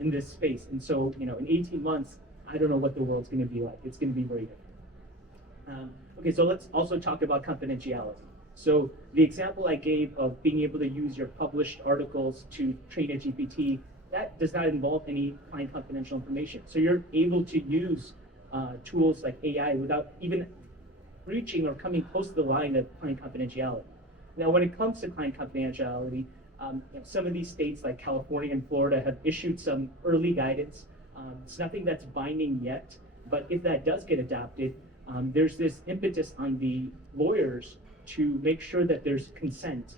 in this space. And so, in 18 months, I don't know what the world's going to be like. It's going to be very different. Okay, so let's also talk about confidentiality. So the example I gave of being able to use your published articles to train a GPT, that does not involve any client confidential information. So you're able to use tools like AI without even reaching or coming close to the line of client confidentiality. Now, when it comes to client confidentiality, some of these states like California and Florida have issued some early guidance. It's nothing that's binding yet, but if that does get adopted, there's this impetus on the lawyers to make sure that there's consent,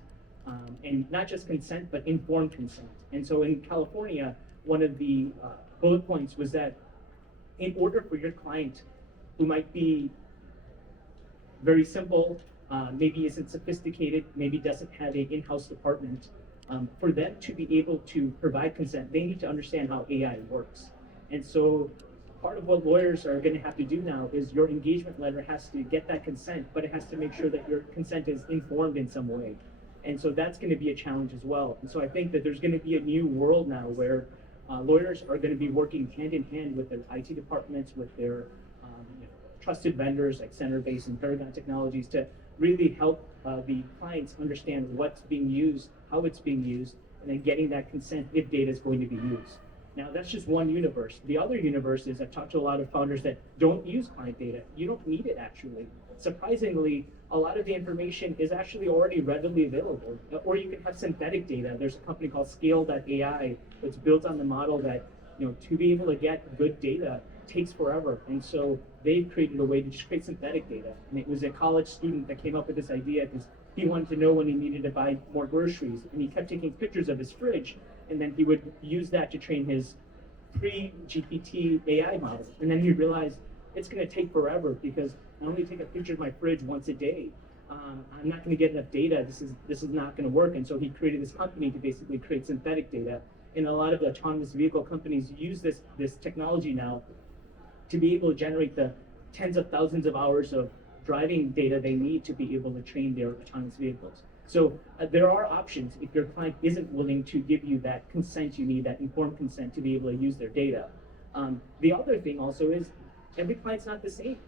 and not just consent, but informed consent. And so in California, one of the bullet points was that in order for your client, who might be very simple, maybe isn't sophisticated, maybe doesn't have an in-house department, for them to be able to provide consent, they need to understand how AI works. And so part of what lawyers are going to have to do now is your engagement letter has to get that consent, but it has to make sure that your consent is informed in some way. And so that's going to be a challenge as well. And so I think that there's going to be a new world now where lawyers are going to be working hand in hand with their IT departments, with their trusted vendors like Centerbase and Paragon Technologies to really help the clients understand what's being used, how it's being used, and then getting that consent if data is going to be used. Now, that's just one universe. The other universe is I've talked to a lot of founders that don't use client data. You don't need it, actually. Surprisingly, a lot of the information is actually already readily available. Or you can have synthetic data. There's a company called Scale.ai that's built on the model that, to be able to get good data takes forever. And so they've created a way to just create synthetic data. And it was a college student that came up with this idea because he wanted to know when he needed to buy more groceries. And he kept taking pictures of his fridge, and then he would use that to train his pre-GPT AI model. And then he realized it's going to take forever because I only take a picture of my fridge once a day. I'm not going to get enough data. This is not going to work. And so he created this company to basically create synthetic data. And a lot of the autonomous vehicle companies use this technology now to be able to generate the tens of thousands of hours of driving data they need to be able to train their autonomous vehicles. So there are options if your client isn't willing to give you that consent you need, that informed consent to be able to use their data. The other thing also is every client's not the same.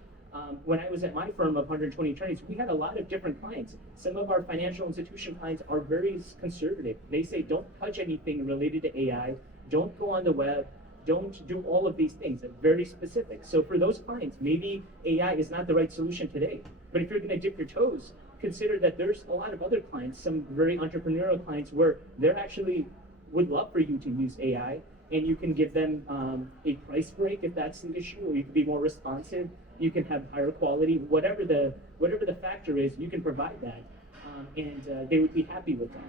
When I was at my firm of 120 attorneys, we had a lot of different clients. Some of our financial institution clients are very conservative. They say, don't touch anything related to AI, don't go on the web, don't do all of these things. They're very specific. So for those clients, maybe AI is not the right solution today. But if you're going to dip your toes, consider that there's a lot of other clients, some very entrepreneurial clients, where they're actually would love for you to use AI, and you can give them a price break if that's the issue, or you can be more responsive. You can have higher quality, whatever the factor is, you can provide that, and they would be happy with that.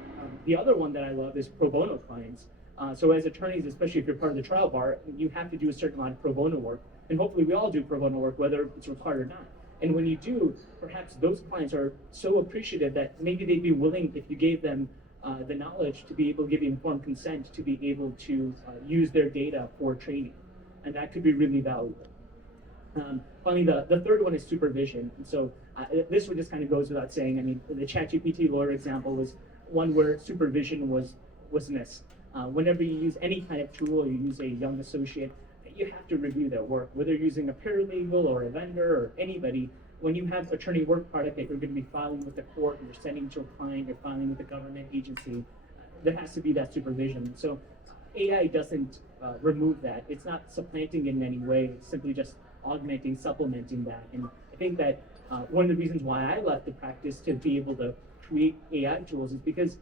The other one that I love is pro bono clients. So as attorneys, especially if you're part of the trial bar, you have to do a certain amount of pro bono work, and hopefully we all do pro bono work, whether it's required or not. And when you do, perhaps those clients are so appreciative that maybe they'd be willing, if you gave them the knowledge, to be able to give you informed consent to be able to use their data for training, and that could be really valuable. Finally, the third one is supervision. And so this one just kind of goes without saying. I mean, the ChatGPT lawyer example was one where supervision was missed. Whenever you use any kind of tool, or you use a young associate, you have to review their work, whether you're using a paralegal or a vendor or anybody. When you have attorney work product that you're going to be filing with the court, you're sending to a client, you're filing with a government agency, there has to be that supervision. So AI doesn't remove that. It's not supplanting it in any way. It's simply just augmenting, supplementing that. And I think that one of the reasons why I left the practice to be able to create AI tools is because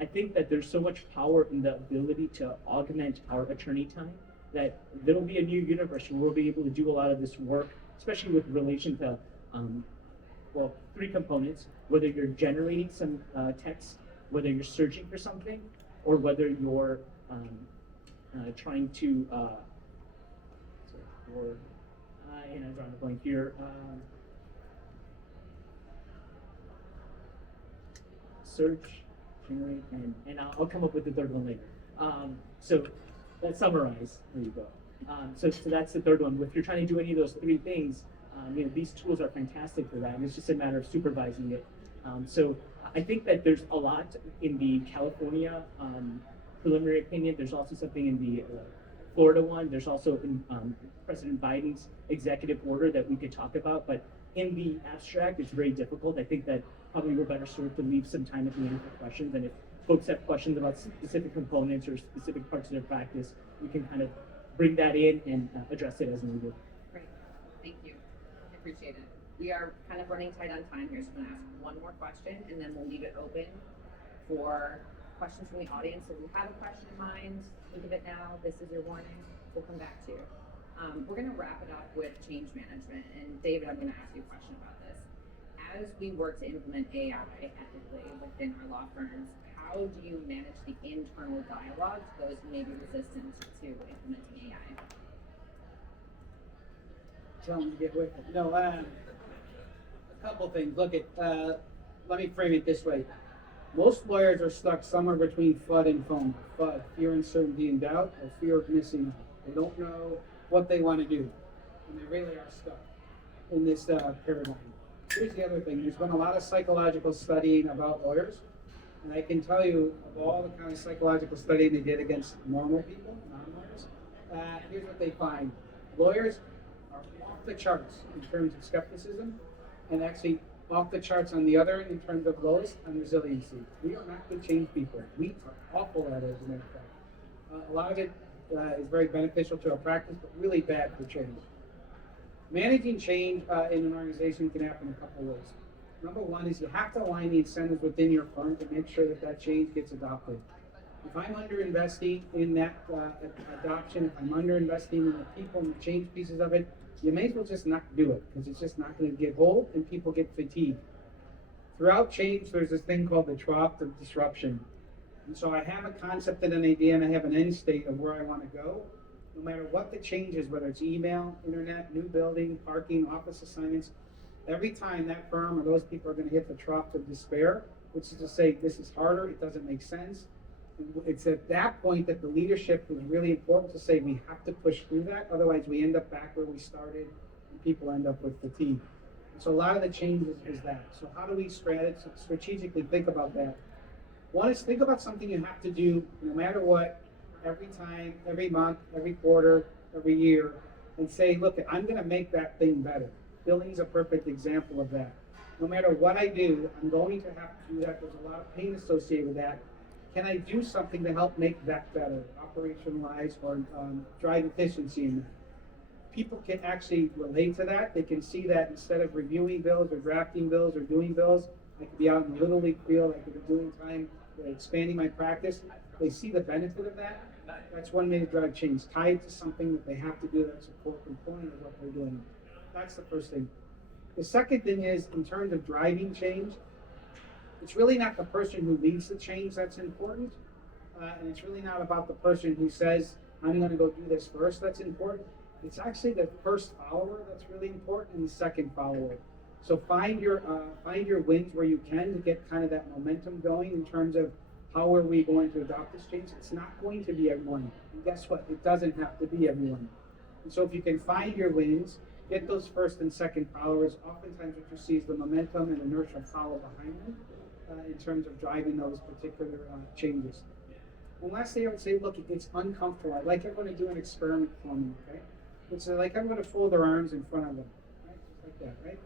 I think that there's so much power in the ability to augment our attorney time that there'll be a new universe where we'll be able to do a lot of this work, especially with relation to, well, three components: whether you're generating some text, whether you're searching for something, or whether you're trying to, and I'm drawing a blank here. Search, generate, and I'll come up with the third one later. So let's summarize. There you go. So that's the third one. If you're trying to do any of those three things, these tools are fantastic for that, and it's just a matter of supervising it. So I think that there's a lot in the California preliminary opinion. There's also something in the Florida one. There's also in President Biden's executive order that we could talk about, but in the abstract, it's very difficult. I think that probably we're better served to leave some time at the end for questions, and if folks have questions about specific components or specific parts of their practice, we can kind of bring that in and address it as needed. Great, thank you. I appreciate it. We are kind of running tight on time here, so I'm gonna ask one more question, and then we'll leave it open for questions from the audience. So if you have a question in mind, think of it now. This is your warning. We'll come back to you. We're gonna wrap it up with change management, and David, I'm gonna ask you a question about this. As we work to implement AI ethically within our law firms, how do you manage the internal dialogue to those who may be resistant to implementing AI? Tell them to get with it. No, a couple things. Look at, let me frame it this way. Most lawyers are stuck somewhere between FUD and FOMO. FUD, fear, uncertainty, and doubt, or fear of missing out. They don't know what they want to do, and they really are stuck in this paradigm. Here's the other thing. There's been a lot of psychological studying about lawyers, and I can tell you of all the kind of psychological studying they did against normal people, non-lawyers, here's what they find. Lawyers are off the charts in terms of skepticism, and actually off the charts on the other end in terms of lowest on resiliency. We are not good change people. We are awful at it, as a matter of fact. A lot of it is very beneficial to our practice, but really bad for change. Managing change in an organization can happen a couple ways. Number one is you have to align the incentives within your firm to make sure that that change gets adopted. If I'm underinvesting in that adoption, if I'm underinvesting in the people and the change pieces of it, you may as well just not do it, because it's just not going to get hold and people get fatigued. Throughout change, there's this thing called the trough of disruption. And so I have a concept and an idea, and I have an end state of where I want to go. No matter what the change is, whether it's email, internet, new building, parking, office assignments, every time that firm or those people are going to hit the trough of despair, which is to say, this is harder, it doesn't make sense. It's at that point that the leadership is really important to say we have to push through that, otherwise we end up back where we started and people end up with fatigue. So a lot of the changes is that. So how do we strategically think about that? One is think about something you have to do no matter what, every time, every month, every quarter, every year, and say, look, I'm going to make that thing better. Billing is a perfect example of that. No matter what I do, I'm going to have to do that. There's a lot of pain associated with that. Can I do something to help make that better, operationalize or drive efficiency in that? People can actually relate to that. They can see that instead of reviewing bills or drafting bills or doing bills, I could be out in the Little League field, I could be doing time, expanding my practice. They see the benefit of that. That's one way to drive change, tied to something that they have to do that's a core component of what they're doing. That's the first thing. The second thing is, in terms of driving change, it's really not the person who leads the change that's important, and it's really not about the person who says, I'm going to go do this first that's important. It's actually the first follower that's really important, and the second follower. So find your wins where you can to get kind of that momentum going in terms of how are we going to adopt this change. It's not going to be everyone. And guess what? It doesn't have to be everyone. And so if you can find your wins, get those first and second followers, oftentimes what you see is the momentum and inertia follow behind them in terms of driving those particular changes. And lastly, I would say, look, it's uncomfortable. I'd like everyone to do an experiment for me, okay? It's like I'm going to fold their arms in front of them, right? Just like that, right?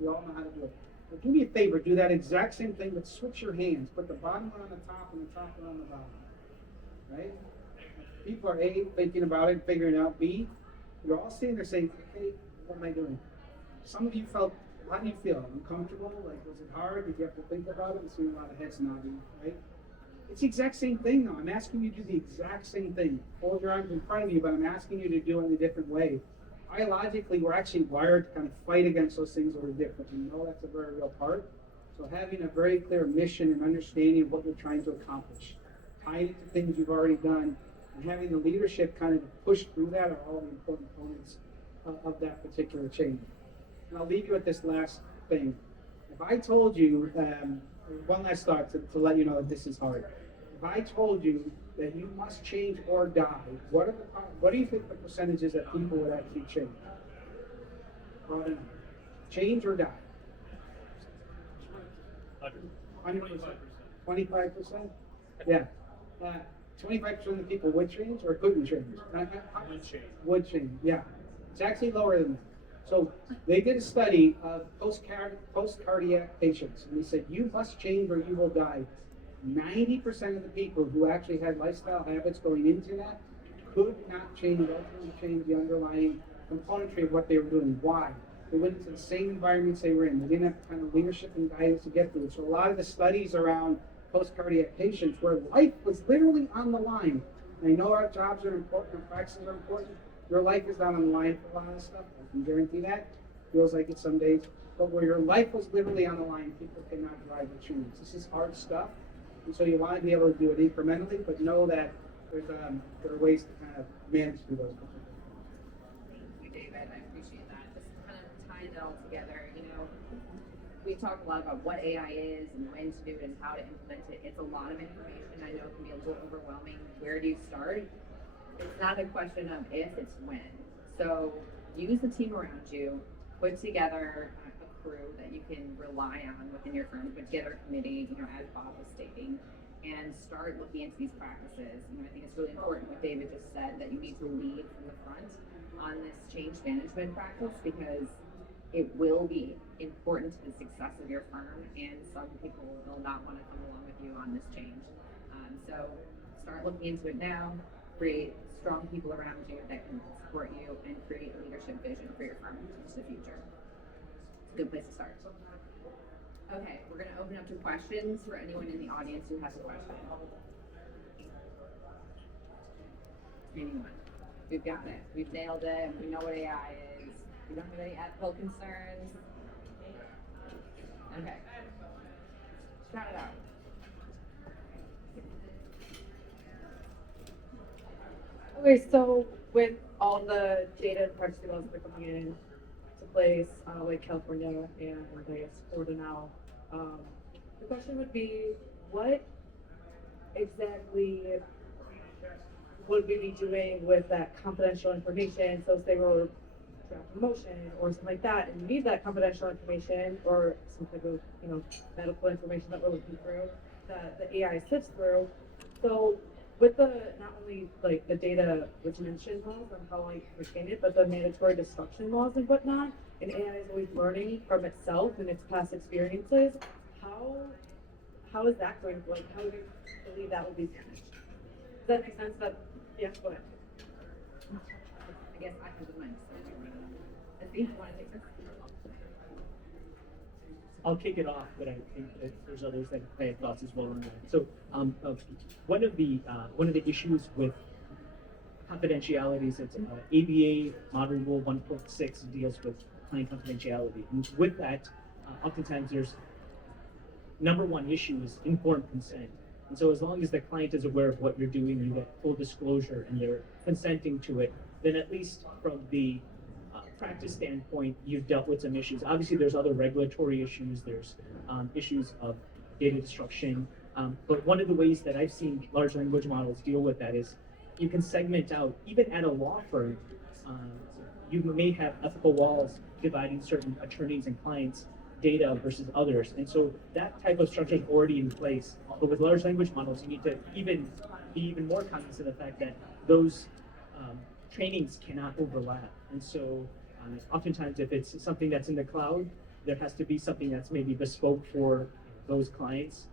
We all know how to do it. But do me a favor, do that exact same thing, but switch your hands. Put the bottom one on the top and the top one on the bottom, right? People are A, thinking about it, figuring it out. B, you're all sitting there saying, okay, what am I doing? Some of you felt, how do you feel? Uncomfortable? Like, was it hard? Did you have to think about it? I'm seeing a lot of heads nodding, right? It's the exact same thing though. I'm asking you to do the exact same thing. Hold your arms in front of you, but I'm asking you to do it in a different way. Biologically, we're actually wired to kind of fight against those things that are different. We know that's a very real part. So having a very clear mission and understanding of what you're trying to accomplish, tying it to things you've already done, and having the leadership kind of push through that are all the important components of that particular change. And I'll leave you with this last thing. If I told you, one last thought to let you know that this is hard. If I told you that you must change or die, what do you think the percentages that people would actually change? Change or die? 100%. 25%? Yeah. 25% of the people would change or couldn't change? Would change, yeah. It's actually lower than that. So they did a study of post-cardiac patients, and they said, you must change or you will die. 90% of the people who actually had lifestyle habits going into that could not change, ultimately change the underlying componentry of what they were doing. Why? They went into the same environments they were in. They didn't have the kind of leadership and guidance to get through it. So a lot of the studies around post-cardiac patients where life was literally on the line. And I know our jobs are important, our practices are important. Your life is not on the line for a lot of stuff. I can guarantee that. Feels like it some days. But where your life was literally on the line, people cannot drive the change. This is hard stuff. And so you want to be able to do it incrementally, but know that there are ways to kind of manage through those. Thank you, David. I appreciate that. Just kind of tying it all together, you know, we talk a lot about what AI is and when to do it and how to implement it. It's a lot of information. I know it can be a little overwhelming. Where do you start? It's not a question of if, it's when. So use the team around you, put together a crew that you can rely on within your firm, put together a committee, you know, as Bob was stating, and start looking into these practices. You know, I think it's really important what David just said, that you need to lead from the front on this change management practice, because it will be important to the success of your firm, and some people will not want to come along with you on this change. So start looking into it now, create strong people around you that can support you, and create a leadership vision for your firm into the future. It's a good place to start. Okay, we're going to open up to questions for anyone in the audience who has a question. Anyone? We've got it. We've nailed it. We know what AI is. We don't have any ethical concerns. Okay. Shout it out. Okay, so with all the data and privacy laws that are coming into place, like California and I guess Florida now, the question would be, what exactly would we be doing with that confidential information? So say we're draft a motion or something like that, and you need that confidential information or some type of, medical information that we're looking through, that the AI sifts through. So with not only like the data retention laws on how I understand it, but the mandatory destruction laws and whatnot, and AI is always learning from itself and its past experiences, how is that going to, how do you believe that will be managed? Does that make sense? Yeah, go ahead. I guess I can do mine. Let's see, you wanna take this? I'll kick it off, but I think that there's others that have thoughts as well on that. So, one of the issues with confidentiality is it's ABA Model Rule 1.6 deals with client confidentiality, and with that, oftentimes there's number one issue is informed consent. And so, as long as the client is aware of what you're doing, you get full disclosure, and they're consenting to it, then at least from the practice standpoint, you've dealt with some issues. Obviously, there's other regulatory issues. There's issues of data destruction. But one of the ways that I've seen large language models deal with that is you can segment out, even at a law firm, you may have ethical walls dividing certain attorneys and clients' data versus others. And so that type of structure is already in place. But with large language models, you need to be even more cognizant of the fact that those trainings cannot overlap. And so oftentimes if it's something that's in the cloud, there has to be something that's maybe bespoke for those clients.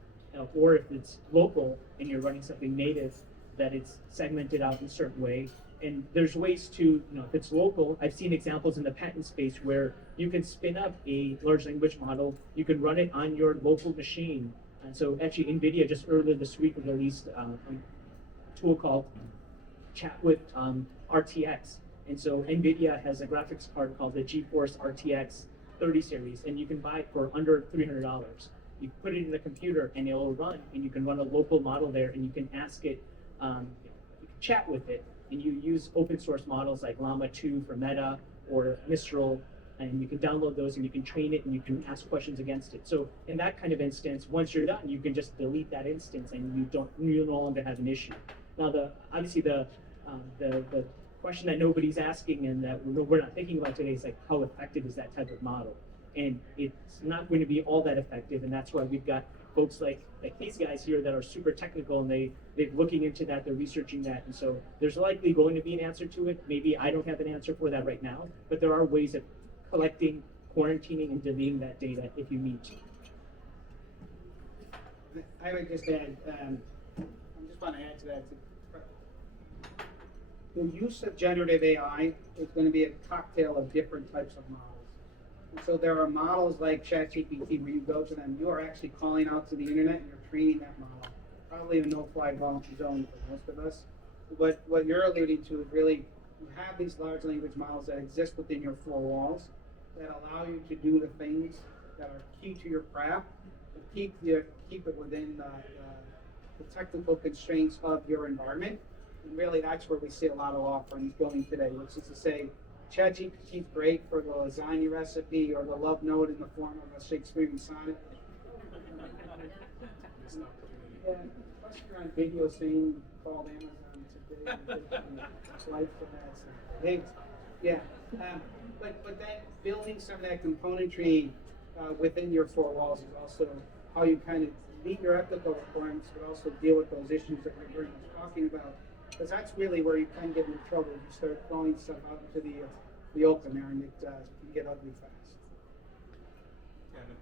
Or if it's local and you're running something native, that it's segmented out in a certain way. And there's ways to, if it's local, I've seen examples in the patent space where you can spin up a large language model, you can run it on your local machine. And so actually NVIDIA just earlier this week released a tool called Chat with RTX. And so NVIDIA has a graphics card called the GeForce RTX 30 series, and you can buy it for under $300. You put it in the computer and it'll run, and you can run a local model there, and you can ask it, you can chat with it, and you use open source models like Llama 2 for Meta or Mistral, and you can download those and you can train it and you can ask questions against it. So in that kind of instance, once you're done, you can just delete that instance and you no longer have an issue. Now obviously the question that nobody's asking and that we're not thinking about today is like, how effective is that type of model? And it's not going to be all that effective, and that's why we've got folks like these guys here that are super technical, and they're looking into that, they're researching that, and so there's likely going to be an answer to it. Maybe I don't have an answer for that right now, but there are ways of collecting, quarantining, and deleting that data if you need to. I would just add, I just want to add to that. The use of generative AI is going to be a cocktail of different types of models. And so there are models like ChatGPT where you go to them, you are actually calling out to the internet and you're training that model. Probably a no-fly zone for most of us. But what you're alluding to is really, you have these large language models that exist within your four walls that allow you to do the things that are key to your craft, and keep it within the technical constraints of your environment. And really, that's where we see a lot of law firms going today, which is to say, ChatGPT is great for the lasagna recipe or the love note in the form of a Shakespearean sonnet. Yeah, plus you're on video saying called Amazon today and flight for that. So, thanks. Yeah, but then building some of that componentry within your four walls is also how you kind of meet your ethical requirements, but also deal with those issues that we're very much talking about. Because that's really where you kind of get into trouble. You start throwing stuff out into the open there, and it can get ugly fast.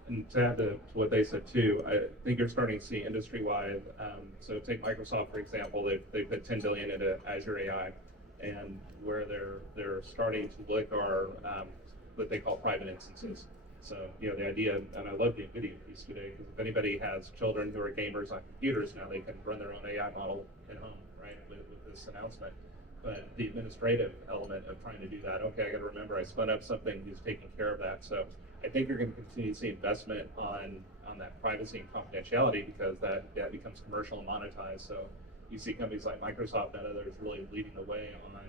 And to add to what they said too, I think you're starting to see industry-wide. So take Microsoft for example. They put $10 billion into Azure AI, and where they're starting to look are what they call private instances. So the idea, and I love the NVIDIA piece today, because if anybody has children who are gamers on computers now, they can run their own AI model at home, right? With this announcement. But the administrative element of trying to do that, okay, I got to remember I spun up something who's taking care of that. So I think you're going to continue to see investment on that privacy and confidentiality, because that becomes commercial and monetized. So you see companies like Microsoft and others really leading the way on,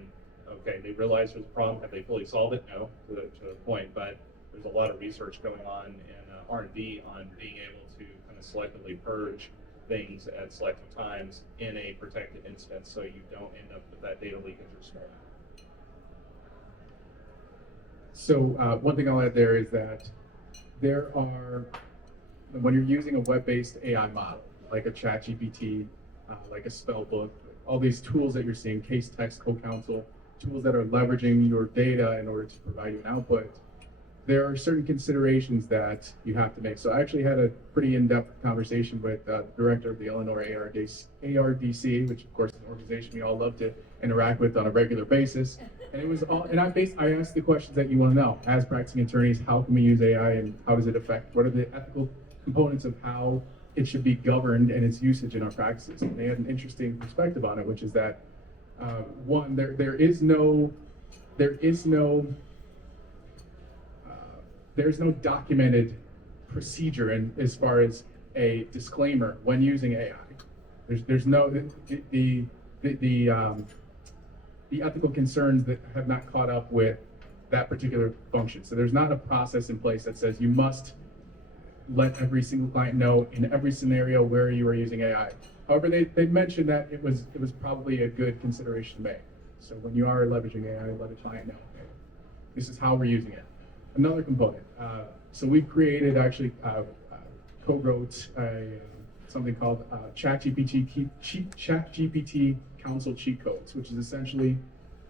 okay, they realize there's a problem. Have they fully solved it? No, to the point. But there's a lot of research going on in R&D on being able to kind of selectively purge things at selective times in a protected instance, so you don't end up with that data leakage or small. So one thing I'll add there is that there are, when you're using a web-based AI model, like a ChatGPT, like a Spellbook, all these tools that you're seeing, case text, co-counsel, tools that are leveraging your data in order to provide you an output, there are certain considerations that you have to make. So I actually had a pretty in-depth conversation with the director of the Illinois ARDC, which of course is an organization we all love to interact with on a regular basis. And it was all, and I asked the questions that you want to know. As practicing attorneys, how can we use AI and how does it affect? What are the ethical components of how it should be governed and its usage in our practices? And they had an interesting perspective on it, which is that one, there is no documented procedure as far as a disclaimer when using AI. There's no the ethical concerns that have not caught up with that particular function. So there's not a process in place that says you must let every single client know in every scenario where you are using AI. However, they mentioned that it was probably a good consideration to make. So when you are leveraging AI, let a client know, okay, this is how we're using it. Another component. So we created, actually co-wrote something called ChatGPT Counsel Cheat Codes, which is essentially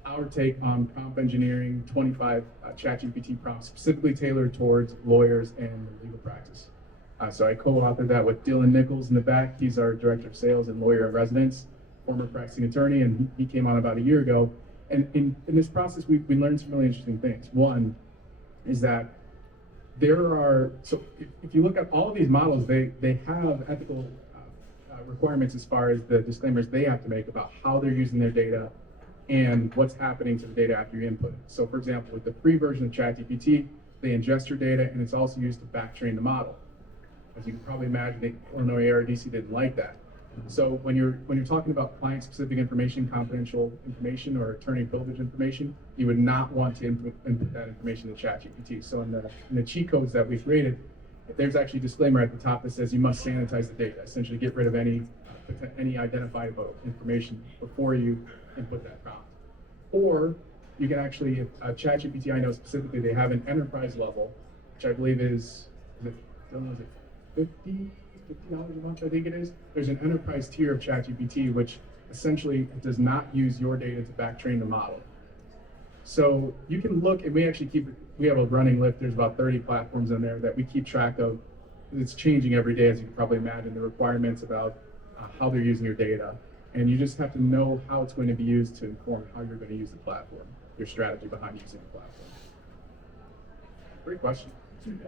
our take on prompt engineering 25 ChatGPT prompts specifically tailored towards lawyers and legal practice. So I co-authored that with Dylan Nichols in the back. He's our director of sales and lawyer in residence, former practicing attorney, and he came on about a year ago. And in this process, we learned some really interesting things. One is that so if you look at all of these models, they have ethical requirements as far as the disclaimers they have to make about how they're using their data and what's happening to the data after you input it. So for example, with the free version of ChatGPT, they ingest your data and it's also used to back train the model. As you can probably imagine, the Illinois ARDC didn't like that. So when you're talking about client-specific information, confidential information, or attorney privilege information, you would not want to input that information to ChatGPT. So in the cheat codes that we created, there's actually a disclaimer at the top that says you must sanitize the data, essentially get rid of any identifiable information before you input that prompt. Or you can actually, ChatGPT, I know specifically, they have an enterprise level, which I believe is it $50 a month, I think it is. There's an enterprise tier of ChatGPT, which essentially does not use your data to back train the model. So you can look, and we have a running list. There's about 30 platforms in there that we keep track of. It's changing every day, as you can probably imagine, the requirements about how they're using your data. And you just have to know how it's going to be used to inform how you're going to use the platform, your strategy behind using the platform. Great question. Can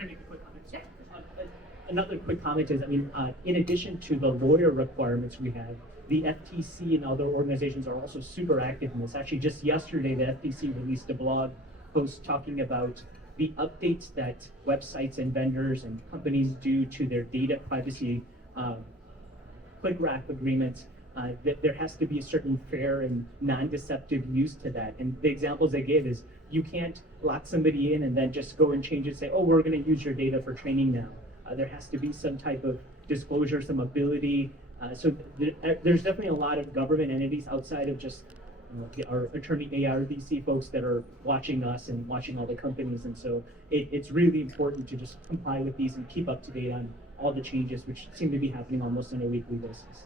I make a quick comment? Yeah. Another quick comment is, in addition to the lawyer requirements we have, the FTC and other organizations are also super active in this. Actually, just yesterday, the FTC released a blog post talking about the updates that websites and vendors and companies do to their data privacy click wrap agreements. That there has to be a certain fair and non-deceptive use to that. And the examples they gave is you can't lock somebody in and then just go and change it and say, oh, we're going to use your data for training now. There has to be some type of disclosure, some ability. So there's definitely a lot of government entities outside of just our attorney ARDC folks that are watching us and watching all the companies. And so it's really important to just comply with these and keep up to date on all the changes, which seem to be happening almost on a weekly basis.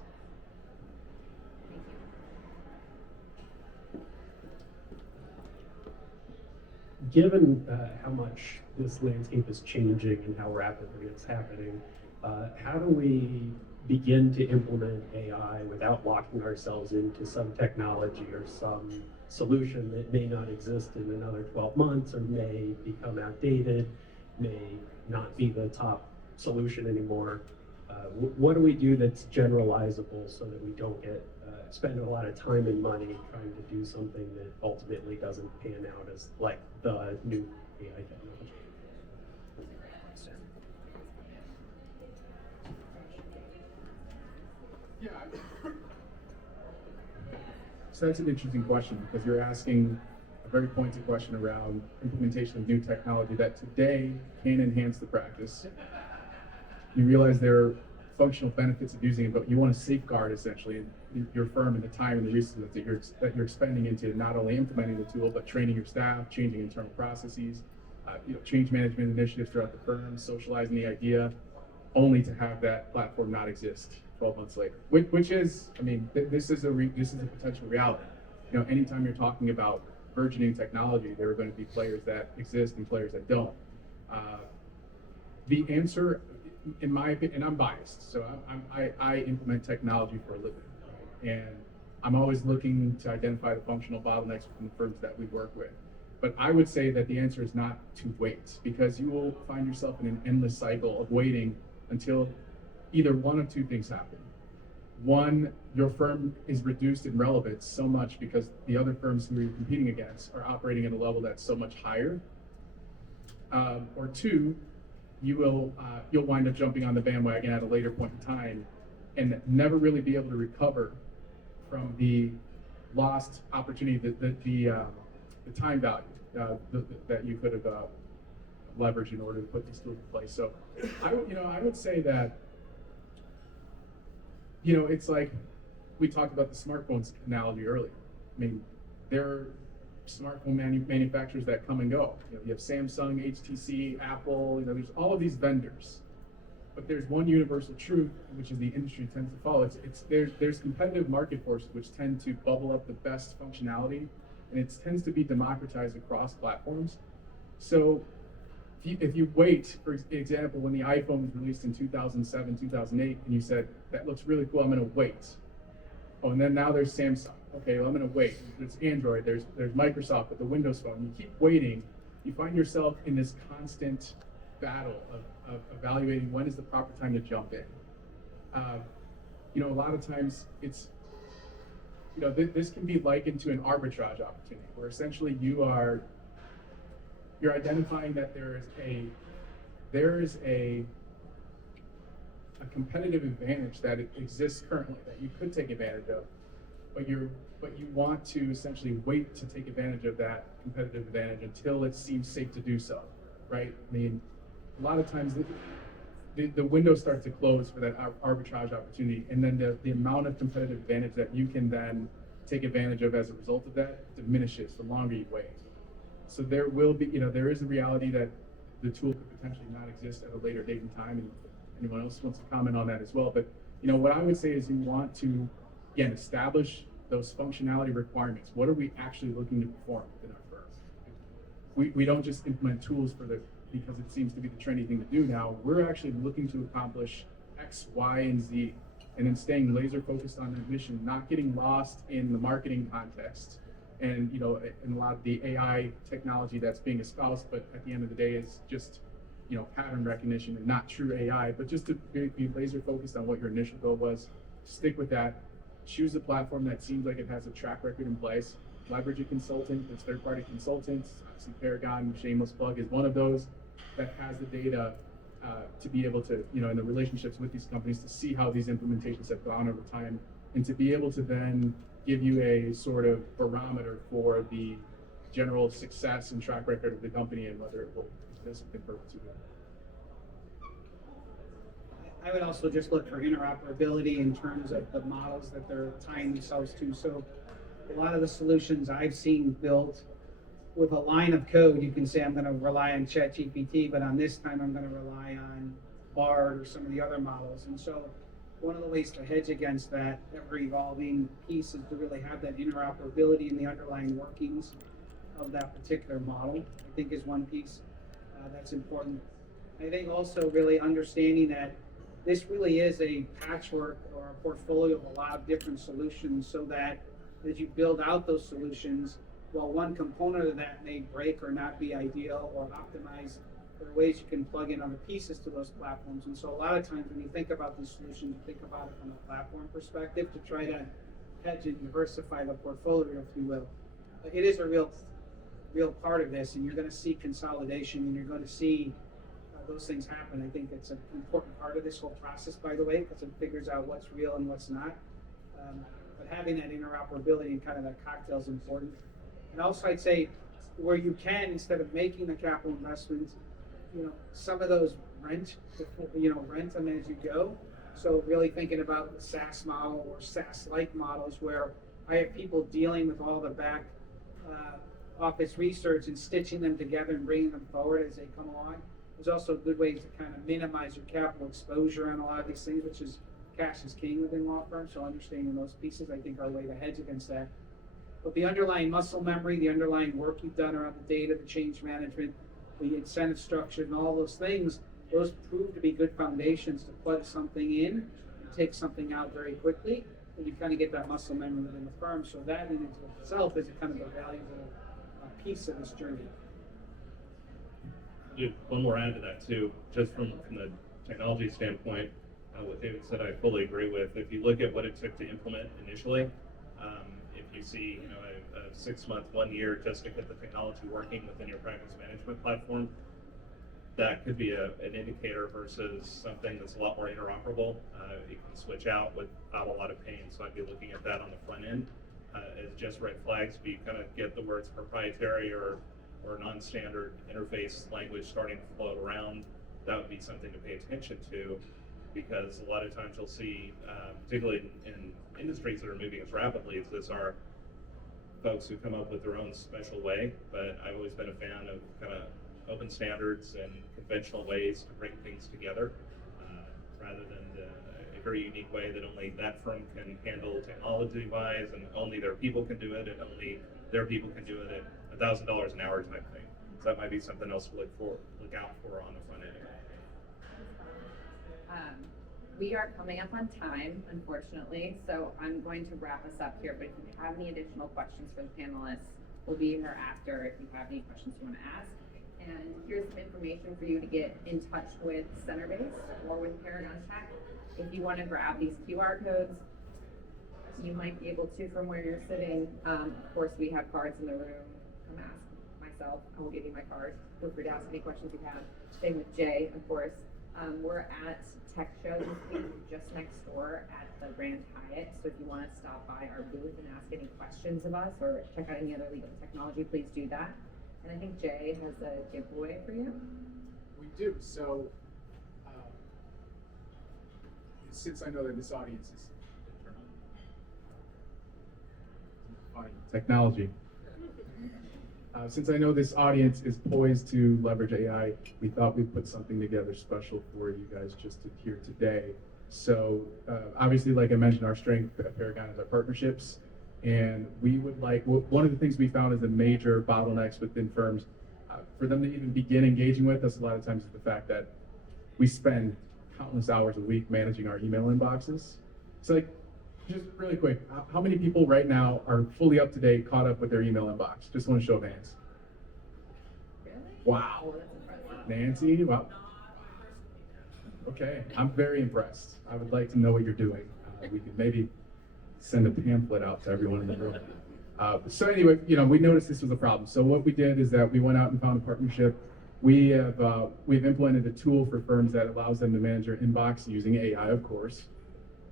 Given how much this landscape is changing and how rapidly it's happening, how do we begin to implement AI without locking ourselves into some technology or some solution that may not exist in another 12 months or may become outdated, may not be the top solution anymore? What do we do that's generalizable so that we don't spend a lot of time and money trying to do something that ultimately doesn't pan out as like the new AI technology? Yeah. So that's an interesting question because you're asking a very pointed question around implementation of new technology that today can enhance the practice. You realize there are functional benefits of using it, but you want to safeguard essentially your firm and the time and the resources that you're expending into not only implementing the tool, but training your staff, changing internal processes, change management initiatives throughout the firm, socializing the idea, only to have that platform not exist 12 months later. Which is, I mean, this is a potential reality. Anytime you're talking about burgeoning technology, there are going to be players that exist and players that don't. The answer, in my opinion, and I'm biased, so I implement technology for a living, right? And I'm always looking to identify the functional bottlenecks within the firms that we work with. But I would say that the answer is not to wait, because you will find yourself in an endless cycle of waiting until either one of two things happen. One, your firm is reduced in relevance so much because the other firms who you're competing against are operating at a level that's so much higher. Or two, you'll wind up jumping on the bandwagon at a later point in time and never really be able to recover from the lost opportunity, the time value that you could have leveraged in order to put these tools in place. So I would say that, it's like we talked about the smartphones analogy earlier. I mean, there are smartphone manufacturers that come and go. You have Samsung, HTC, Apple, there's all of these vendors. But there's one universal truth, which is the industry tends to follow. There's competitive market forces which tend to bubble up the best functionality, and it tends to be democratized across platforms. So if you wait, for example, when the iPhone was released in 2007, 2008, and you said, that looks really cool, I'm gonna wait. Oh, and then now there's Samsung. Okay, well, I'm gonna wait. There's Android, there's Microsoft with the Windows Phone. You keep waiting, you find yourself in this constant battle of evaluating when is the proper time to jump in. A lot of times it's, this can be likened to an arbitrage opportunity, where essentially you're identifying that there is a competitive advantage that exists currently that you could take advantage of, but you want to essentially wait to take advantage of that competitive advantage until it seems safe to do so, right? I mean, a lot of times the window starts to close for that arbitrage opportunity, and then the amount of competitive advantage that you can then take advantage of as a result of that diminishes the longer you wait. So there will be, there is a reality that the tool could potentially not exist at a later date and time, and anyone else wants to comment on that as well. But what I would say is you want to, again, establish those functionality requirements. What are we actually looking to perform within our firm? We don't just implement tools because it seems to be the trendy thing to do now. We're actually looking to accomplish X, Y, and Z, and then staying laser focused on that mission, not getting lost in the marketing context and and a lot of the AI technology that's being espoused, but at the end of the day is just pattern recognition and not true AI, but just to be laser focused on what your initial goal was. Stick with that. Choose a platform that seems like it has a track record in place. Leverage a consultant. There's third-party consultants. Obviously, Paragon, shameless plug, is one of those that has the data to be able to, in the relationships with these companies, to see how these implementations have gone over time, and to be able to then give you a sort of barometer for the general success and track record of the company and whether it will exist in perpetuity. I would also just look for interoperability in terms of the models that they're tying themselves to. So a lot of the solutions I've seen built with a line of code, you can say I'm going to rely on ChatGPT, but on this time I'm going to rely on Bard or some of the other models. And so one of the ways to hedge against that ever-evolving piece is to really have that interoperability in the underlying workings of that particular model, I think is one piece that's important. I think also really understanding that this really is a patchwork or a portfolio of a lot of different solutions, so that as you build out those solutions, while one component of that may break or not be ideal or optimized, there are ways you can plug in other pieces to those platforms. And so a lot of times when you think about these solutions, you think about it from a platform perspective to try to hedge and diversify the portfolio, if you will. But it is a real part of this, and you're going to see consolidation, and you're going to see those things happen. I think it's an important part of this whole process, by the way, because it figures out what's real and what's not. But having that interoperability and kind of that cocktail is important. And also, I'd say where you can, instead of making the capital investments, some of those rent them as you go. So really thinking about the SaaS model or SaaS-like models where I have people dealing with all the back office research and stitching them together and bringing them forward as they come along. There's also good ways to kind of minimize your capital exposure on a lot of these things, which is cash is king within law firms. So understanding those pieces, I think, are a way to hedge against that. But the underlying muscle memory, the underlying work you've done around the data, the change management, the incentive structure, and all those things, those prove to be good foundations to plug something in and take something out very quickly. And you kind of get that muscle memory within the firm. So that in itself is a kind of a valuable piece of this journey. Do one more add to that too, just from the technology standpoint. What David said, I fully agree with. If you look at what it took to implement initially, if you see, a 6 month, 1 year just to get the technology working within your practice management platform, that could be an indicator versus something that's a lot more interoperable. You can switch out without a lot of pain. So I'd be looking at that on the front end as just red flags. But you kind of get the words proprietary or non-standard interface language starting to float around. That would be something to pay attention to, because a lot of times you'll see, particularly in industries that are moving as rapidly as this are, folks who come up with their own special way. But I've always been a fan of kind of open standards and conventional ways to bring things together, rather than a very unique way that only that firm can handle technology-wise, and only their people can do it, and only their people can do it at $1,000 an hour type thing. So that might be something else to look out for on the front end. We are coming up on time, unfortunately, so I'm going to wrap us up here. But if you have any additional questions for the panelists, we'll be here after if you have any questions you want to ask. And here's some information for you to get in touch with Centerbase or with Paragon Tech. If you want to grab these QR codes, you might be able to from where you're sitting. Of course, we have cards in the room. Come ask myself. I will give you my card. Feel free to ask any questions you have. Same with Jay, of course. We're at Tech Show this week, just next door at the Grand Hyatt. So if you want to stop by our booth and ask any questions of us or check out any other legal technology, please do that. And I think Jay has a giveaway for you. We do. So, since I know that this audience is funny technology, since I know this audience is poised to leverage AI, we thought we'd put something together special for you guys just here today. So, obviously, like I mentioned, our strength at Paragon is our partnerships. And we would like, one of the things we found is the major bottlenecks within firms, for them to even begin engaging with us a lot of times is the fact that we spend countless hours a week managing our email inboxes. So like, just really quick, how many people right now are fully up to date, caught up with their email inbox? Just want to show of hands. Really? Wow. Oh, that's impressive. Nancy, wow. Okay, I'm very impressed. I would like to know what you're doing. We could maybe send a pamphlet out to everyone in the room. So anyway, we noticed this was a problem. So what we did is that we went out and found a partnership. We've implemented a tool for firms that allows them to manage their inbox using AI, of course,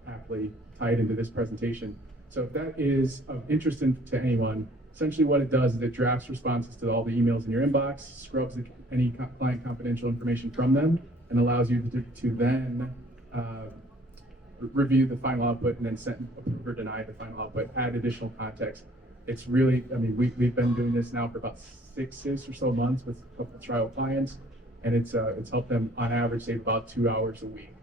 aptly tied into this presentation. So if that is of interest to anyone, essentially what it does is it drafts responses to all the emails in your inbox, scrubs any client confidential information from them, and allows you to then review the final output and then send, approve or deny the final output, add additional context. It's really, we've been doing this now for about six or so months with a couple of trial clients, and it's helped them on average save about 2 hours a week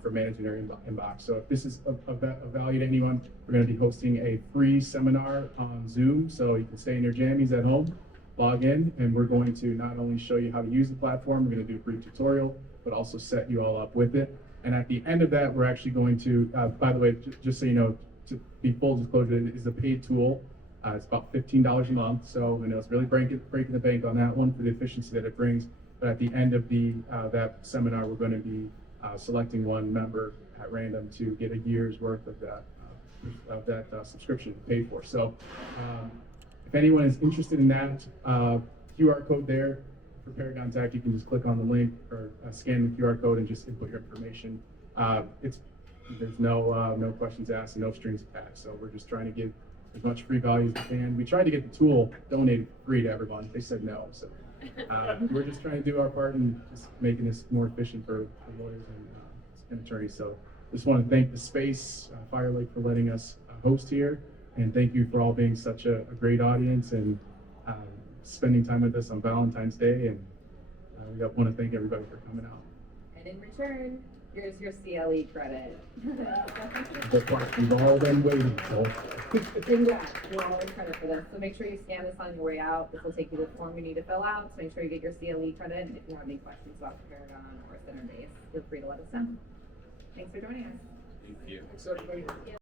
for managing their inbox. So if this is of value to anyone, we're going to be hosting a free seminar on Zoom, so you can stay in your jammies at home, log in, and we're going to not only show you how to use the platform, we're going to do a brief tutorial, but also set you all up with it. And at the end of that, we're actually going to, by the way, just so you know, to be full disclosure, it is a paid tool. It's about $15 a month, so it's really breaking the bank on that one for the efficiency that it brings. But at the end of that seminar, we're going to be selecting one member at random to get a year's worth of that subscription paid for. So if anyone is interested in that, QR code there for Paragon Tech, you can just click on the link or scan the QR code and just input your information. There's no questions asked and no strings attached. So we're just trying to give as much free value as we can. We tried to get the tool donated free to everyone. They said no. So we're just trying to do our part in just making this more efficient for lawyers and attorneys. So Just want to thank the space, Fire Lake, for letting us host here. And thank you for all being such a great audience and spending time with us on Valentine's Day. And we want to thank everybody for coming out. And in return, here's your CLE credit. The part we've all been waiting for. Congrats, you're all in credit for this. So make sure you scan this on your way out. This will take you to the form you need to fill out. So make sure you get your CLE credit. And if you have any questions about Paragon or Center Base, feel free to let us know. Thanks for joining us. Thanks, everybody.